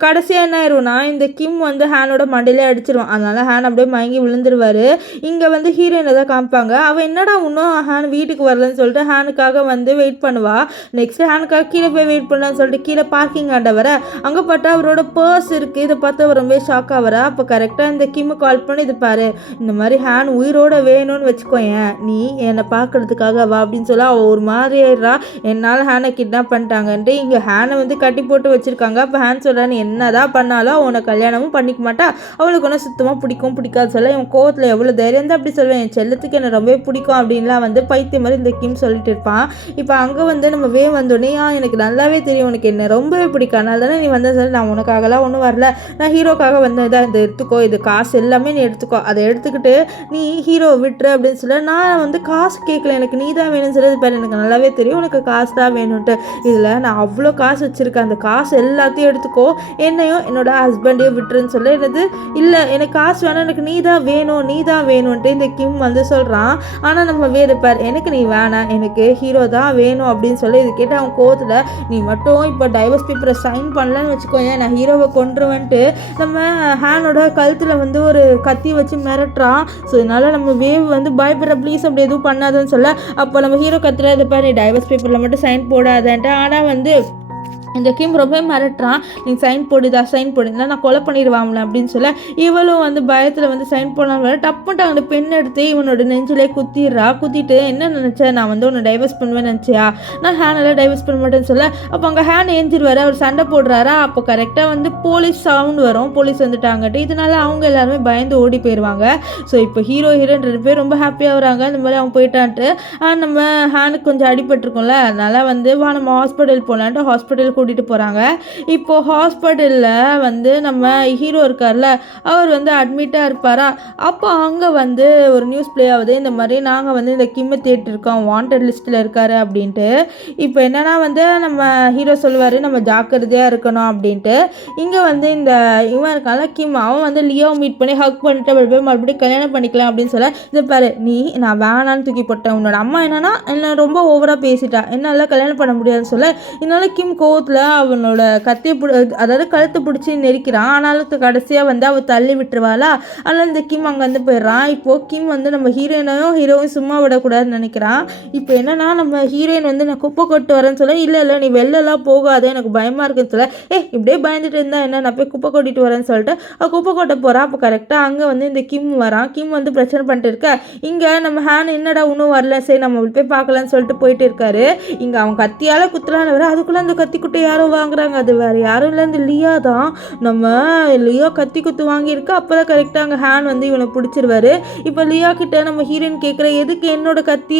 கடைசியாக என்ன ஆயிரும்னா, இந்த கிம் வந்து ஹேனோட மண்டையிலே அடிச்சிருவான், அதனால ஹேன் அப்படியே மயங்கி விழுந்துருவார். இங்கே வந்து ஹீரோயினை தான் காமிப்பாங்க. அவள் என்னடா இன்னும் ஹேன் வீட்டுக்கு வரலன்னு சொல்லிட்டு ஹேனுக்காக வந்து வெயிட் பண்ணுவா. நெக்ஸ்ட் ஹேனுக்காக கீழே போய் வெயிட் பண்ணலான்னு சொல்லிட்டு கீழே பார்க்கிங் ஆண்ட வர, அங்கே பார்த்தா அவரோட பர்ஸ் இருக்குது. இதை பார்த்து அவர் ரொம்ப ஷாக் ஆகிறா. அப்போ கரெக்டாக இந்த கிம்மு கால் பண்ணி, இது பாரு இந்த மாதிரி ஹேன் உயிரோட வேணும்னு வச்சுக்கோயேன், நீ என்னை பார்க்கறதுக்காக வா அப்படின்னு சொல்ல, அவள் ஒரு மாதிரி ஆயிடுறா, என்னால் ஹேனை கிட்னாப் பண்ணிட்டாங்கன்ட்டு. இங்கே ஹேனை வந்து கட்டி போட்டு வச்சுருக்காங்க. அப்போ ஹேன் சொல்கிறான், நீ என்னதான் பண்ணாலும் அவனை கல்யாணமும் பண்ணிக்க மாட்டா, அவளுக்கு ஒன்றும் சுத்தமாக பிடிக்காது சொல்ல. இவன் கோவத்தில் எவ்வளோ தைரியம் தான் அப்படி சொல்லுவேன், என் செல்லத்துக்கு என்னை ரொம்ப பிடிக்கும் அப்படின்லாம் வந்து பைத்தியம் மாதிரி இந்த கிம் சொல்லிட்டு இருப்பான். இப்போ அங்கே வந்து நம்ம வந்தோடனே, எனக்கு நல்லாவே தெரியும் உனக்கு என்ன ரொம்பவே பிடிக்கும், அதனால தானே நீ வந்த சொல்லி, நான் உனக்காகலாம் ஒன்றும் வரல, நான் ஹீரோக்காக வந்தேன், இதை எடுத்துக்கோ, இது காசு எல்லாமே நீ எடுத்துக்கோ, அதை எடுத்துக்கிட்டு நீ ஹீரோ விட்டுரு அப்படின்னு சொல்ல. நான் வந்து காசு கேட்கல, எனக்கு நீ தான் வேணும்னு சொல்லி, பாரு எனக்கு நல்லாவே தெரியும் உனக்கு காசு தான் வேணும்ன்ட்டு, இதில் நான் அவ்வளோ காசு வச்சுருக்கேன், அந்த காசு எல்லாத்தையும் எடுத்துக்கோ, என்னையும் என்னோட ஹஸ்பண்டையும் விட்டுருன்னு சொல்ல. என்னது இல்லை எனக்கு காசு வேணும், எனக்கு நீ தான் வேணும்ன்ட்டு இந்த கிம் வந்து சொல்கிறான். ஆனால் நம்ம வேறுப்பார் எனக்கு நீ வேணாம், எனக்கு ஹீரோ தான் வேணும் அப்படின்னு சொல்லி இது கேட்டு அவன் கோவத்தில் நீ மட்டும் இப்போ டைவர்ஸ் பேப்பரை சைன் பண்ணலன்னு வச்சுக்கோயேன், நான் ஹீரோவை கொன்றுவேன்ட்டு நம்ம ஹேனோட கழுத்தில் வந்து ஒரு கத்தி வச்சு மிரட்டுறான். ஸோ இதனால் நம்ம வேவ் வந்து பயப்படுற ப்ளீஸ் அப்படி எதுவும் பண்ணாதுன்னு சொல்ல, அப்போ நம்ம ஹீரோ கத்துறது பாரு நீ டைவர்ஸ் பேப்பரில் மட்டும் சைன் போடாதேன்ட்டு. ஆனால் வந்து இந்த கிம் ரொம்ப மிரட்டுறான், நீங்கள் சைன் போடுதா சைன் போடுதா நான் கொலை பண்ணிடுவாங்களே அப்படின்னு சொல்ல, இவளும் வந்து பயத்தில் வந்து சைன் போடாம டப்புன்ட்டு அந்த பெண் எடுத்து இவனோட நெஞ்சிலே குத்திட்டு என்ன நினச்சேன், நான் வந்து உன்னை டைவர்ஸ் பண்ணுவேன்னு நினச்சியா, நான் ஹேனெல்லாம் டைவர்ஸ் பண்ண மாட்டேன்னு சொல்ல, அப்போ அங்கே ஹேன் ஏஞ்சிருவாரு, அவர் சண்டை போடுறாரா, அப்போ கரெக்டாக வந்து போலீஸ் சவுண்ட் வரும், போலீஸ் வந்துட்டாங்கட்டு. இதனால அவங்க எல்லாருமே பயந்து ஓடி போயிடுவாங்க. ஸோ இப்போ ஹீரோயின் 2 பேர் ரொம்ப ஹாப்பியாக வராங்க, இந்த மாதிரி அவன் போயிட்டான்ட்டு. நம்ம ஹேனுக்கு கொஞ்சம் அடிபட்டிருக்கோம்ல, அதனால் வந்து வா நம்ம ஹாஸ்பிட்டல் போகலான்ட்டு ஹாஸ்பிட்டல் கூட்டிகிட்டு போகிறாங்க. இப்போது ஹாஸ்பிட்டலில் வந்து நம்ம ஹீரோ இருக்கார்ல, அவர் வந்து அட்மிட்டாக இருப்பாரா. அப்போ அங்கே வந்து ஒரு நியூஸ் ப்ளே ஆகுது, இந்த மாதிரி நாங்கள் வந்து இந்த கிம்மை தேடிருக்கோம், வாண்டட் லிஸ்ட்டில் இருக்காரு அப்படின்ட்டு. இப்போ என்னென்னா வந்து நம்ம ஹீரோ சொல்லுவார் நம்ம ஜாக்கிரதையாக இருக்கணும் அப்படின்ட்டு. இங்கே வந்து இந்த இவன் இருக்கான்ல கிம், அவன் வந்து லியோவை மீட் பண்ணி ஹக் பண்ணிட்டு அப்படி போய் மறுபடியும் கல்யாணம் பண்ணிக்கலாம் அப்படின்னு சொல்ல, இதை பாரு நீ நான் வேணான்னு தூக்கி போட்டேன், உன்னோட அம்மா என்னன்னா என்ன ரொம்ப ஓவராக பேசிட்டா, என்னால் கல்யாணம் பண்ண முடியாதுன்னு சொல்ல, இதனால கிம் கோவத்தில் அவனோட கத்தியை அதாவது கழுத்தை பிடிச்சி நெரிக்கிறான். ஆனாலும் கடைசியாக வந்து அவள் தள்ளி விட்டுருவாளா, அதனால் இந்த கிம் அங்கேருந்து போயிடுறான். இப்போது கிம் வந்து நம்ம ஹீரோயின் சும்மா விடக்கூடாதுன்னு நினைக்கிறான். இப்போ என்னன்னா நம்ம ஹீரோயின் வந்து நான் குப்பை கொட்டு வரேன்னு சொல்ல, இல்லை நீ வெளிலலாம் போகாது எனக்கு பயமாக இருக்குன்னு சொல்ல, இப்படியே பயந்துட்டு இருந்தா என்ன, நான் போய் குப்பை கொட்டிட்டு வரேன்னு சொல்லிட்டு குப்பை கொட்ட போகிறான். அப்போ கரெக்டாக அங்கே வந்து இந்த கிம் வரான். கிம் வந்து பிரச்சனை பண்ணிட்டு இருக்க, இங்கே நம்ம ஹேன் என்னடா இன்னும் வரல, சரி நம்ம போய் பார்க்கலான்னு சொல்லிட்டு போயிட்டு இருக்காரு. இங்கே அவன் கத்தியால் குத்துலான்னு வர, அதுக்குள்ளே அந்த கத்தி குட்டை யாரும் வாங்குறாங்க, அது வேறு யாரும் இல்லை இந்த லியா தான். நம்ம லியா கத்தி குத்து வாங்கியிருக்கு. அப்போ தான் கரெக்டாக அங்கே ஹேன் வந்து இவனை பிடிச்சிருவாரு. இப்போ லியா கிட்ட நம்ம ஹீரோயின் கேட்குற, எதுக்கு என்னோட கத்தி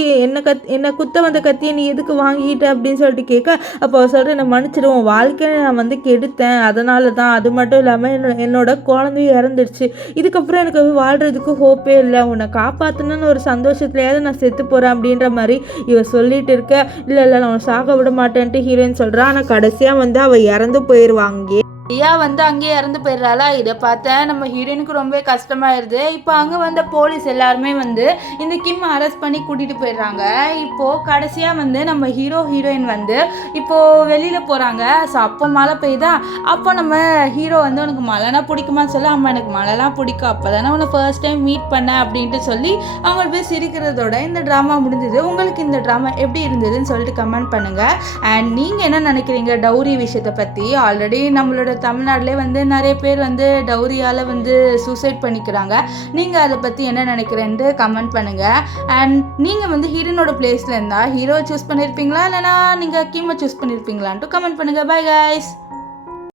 என்ன குத்த வந்த கத்தியை நீ எதுக்கு வாங்கிட்ட அப்படின்னு சொல்லிட்டு கேட்க, அப்போ அவர் சொல்கிறேன் என்னை மன்னிச்சிடுவோம், வாழ்க்கையை நான் வந்து கெடுத்தேன், அதனால தான். அது மட்டும் இல்லாமல் என்னோட குழந்தையும் இறந்துடுச்சு, இதுக்கப்புறம் எனக்கு வாழ்கிறதுக்கு ஹோப்பே இல்லை, உன்னை காப்பாற்றணுன்னு ஒரு சந்தோஷத்துலையாவது நான் செத்து போகிறேன் அப்படின்ற மாதிரி இவர் சொல்லிட்டு இருக்க, இல்லை நான் சாக விட மாட்டேன்ட்டு ஹீரோயின் சொல்கிறான். ஆனால் கடைசியாக வந்து அவள் இறந்து போயிடுவாங்க. லியா வந்து அங்கேயே இறந்து போயிடுறாளா. இதை பார்த்தேன் நம்ம ஹீரோயினுக்கு ரொம்ப கஷ்டமாயிருது. இப்போ அங்கே வந்த போலீஸ் எல்லாருமே வந்து இந்த கிம் அரெஸ்ட் பண்ணி கூட்டிகிட்டு போயிடுறாங்க. இப்போது கடைசியாக வந்து நம்ம ஹீரோயின் வந்து இப்போது வெளியில் போகிறாங்க. ஸோ அப்போ மழை பெய்யுதா, அப்போ நம்ம ஹீரோ வந்து உனக்கு மழைனா பிடிக்குமான்னு சொல்ல, அம்மா எனக்கு மழைலாம் பிடிக்கும், அப்போ தானே உன்னை ஃபர்ஸ்ட் டைம் மீட் பண்ணேன் அப்படின்ட்டு சொல்லி அவங்க போய் சிரிக்கிறதோட இந்த ட்ராமா முடிஞ்சது. உங்களுக்கு இந்த ட்ராமா எப்படி இருந்ததுன்னு சொல்லிட்டு கமெண்ட் பண்ணுங்கள். அண்ட் நீங்கள் என்ன நினைக்கிறீங்க டவுரி விஷயத்தை பற்றி? ஆல்ரெடி நம்மளோட தமிழ்நாட்டிலே வந்து நிறைய பேர் வந்து டவுரியால் வந்து சூசைட் பண்ணிக்கிறாங்க. நீங்கள் அதை பற்றி என்ன நினைக்கிறேன்ட்டு கமெண்ட் பண்ணுங்கள். அண்ட் நீங்கள் வந்து ஹீரோனோட பிளேஸில் இருந்தால் ஹீரோ சூஸ் பண்ணியிருப்பீங்களா இல்லைனா நீங்கள் கிம்மை சூஸ் பண்ணியிருப்பீங்களான்ட்டு கமெண்ட் பண்ணுங்கள். Bye guys.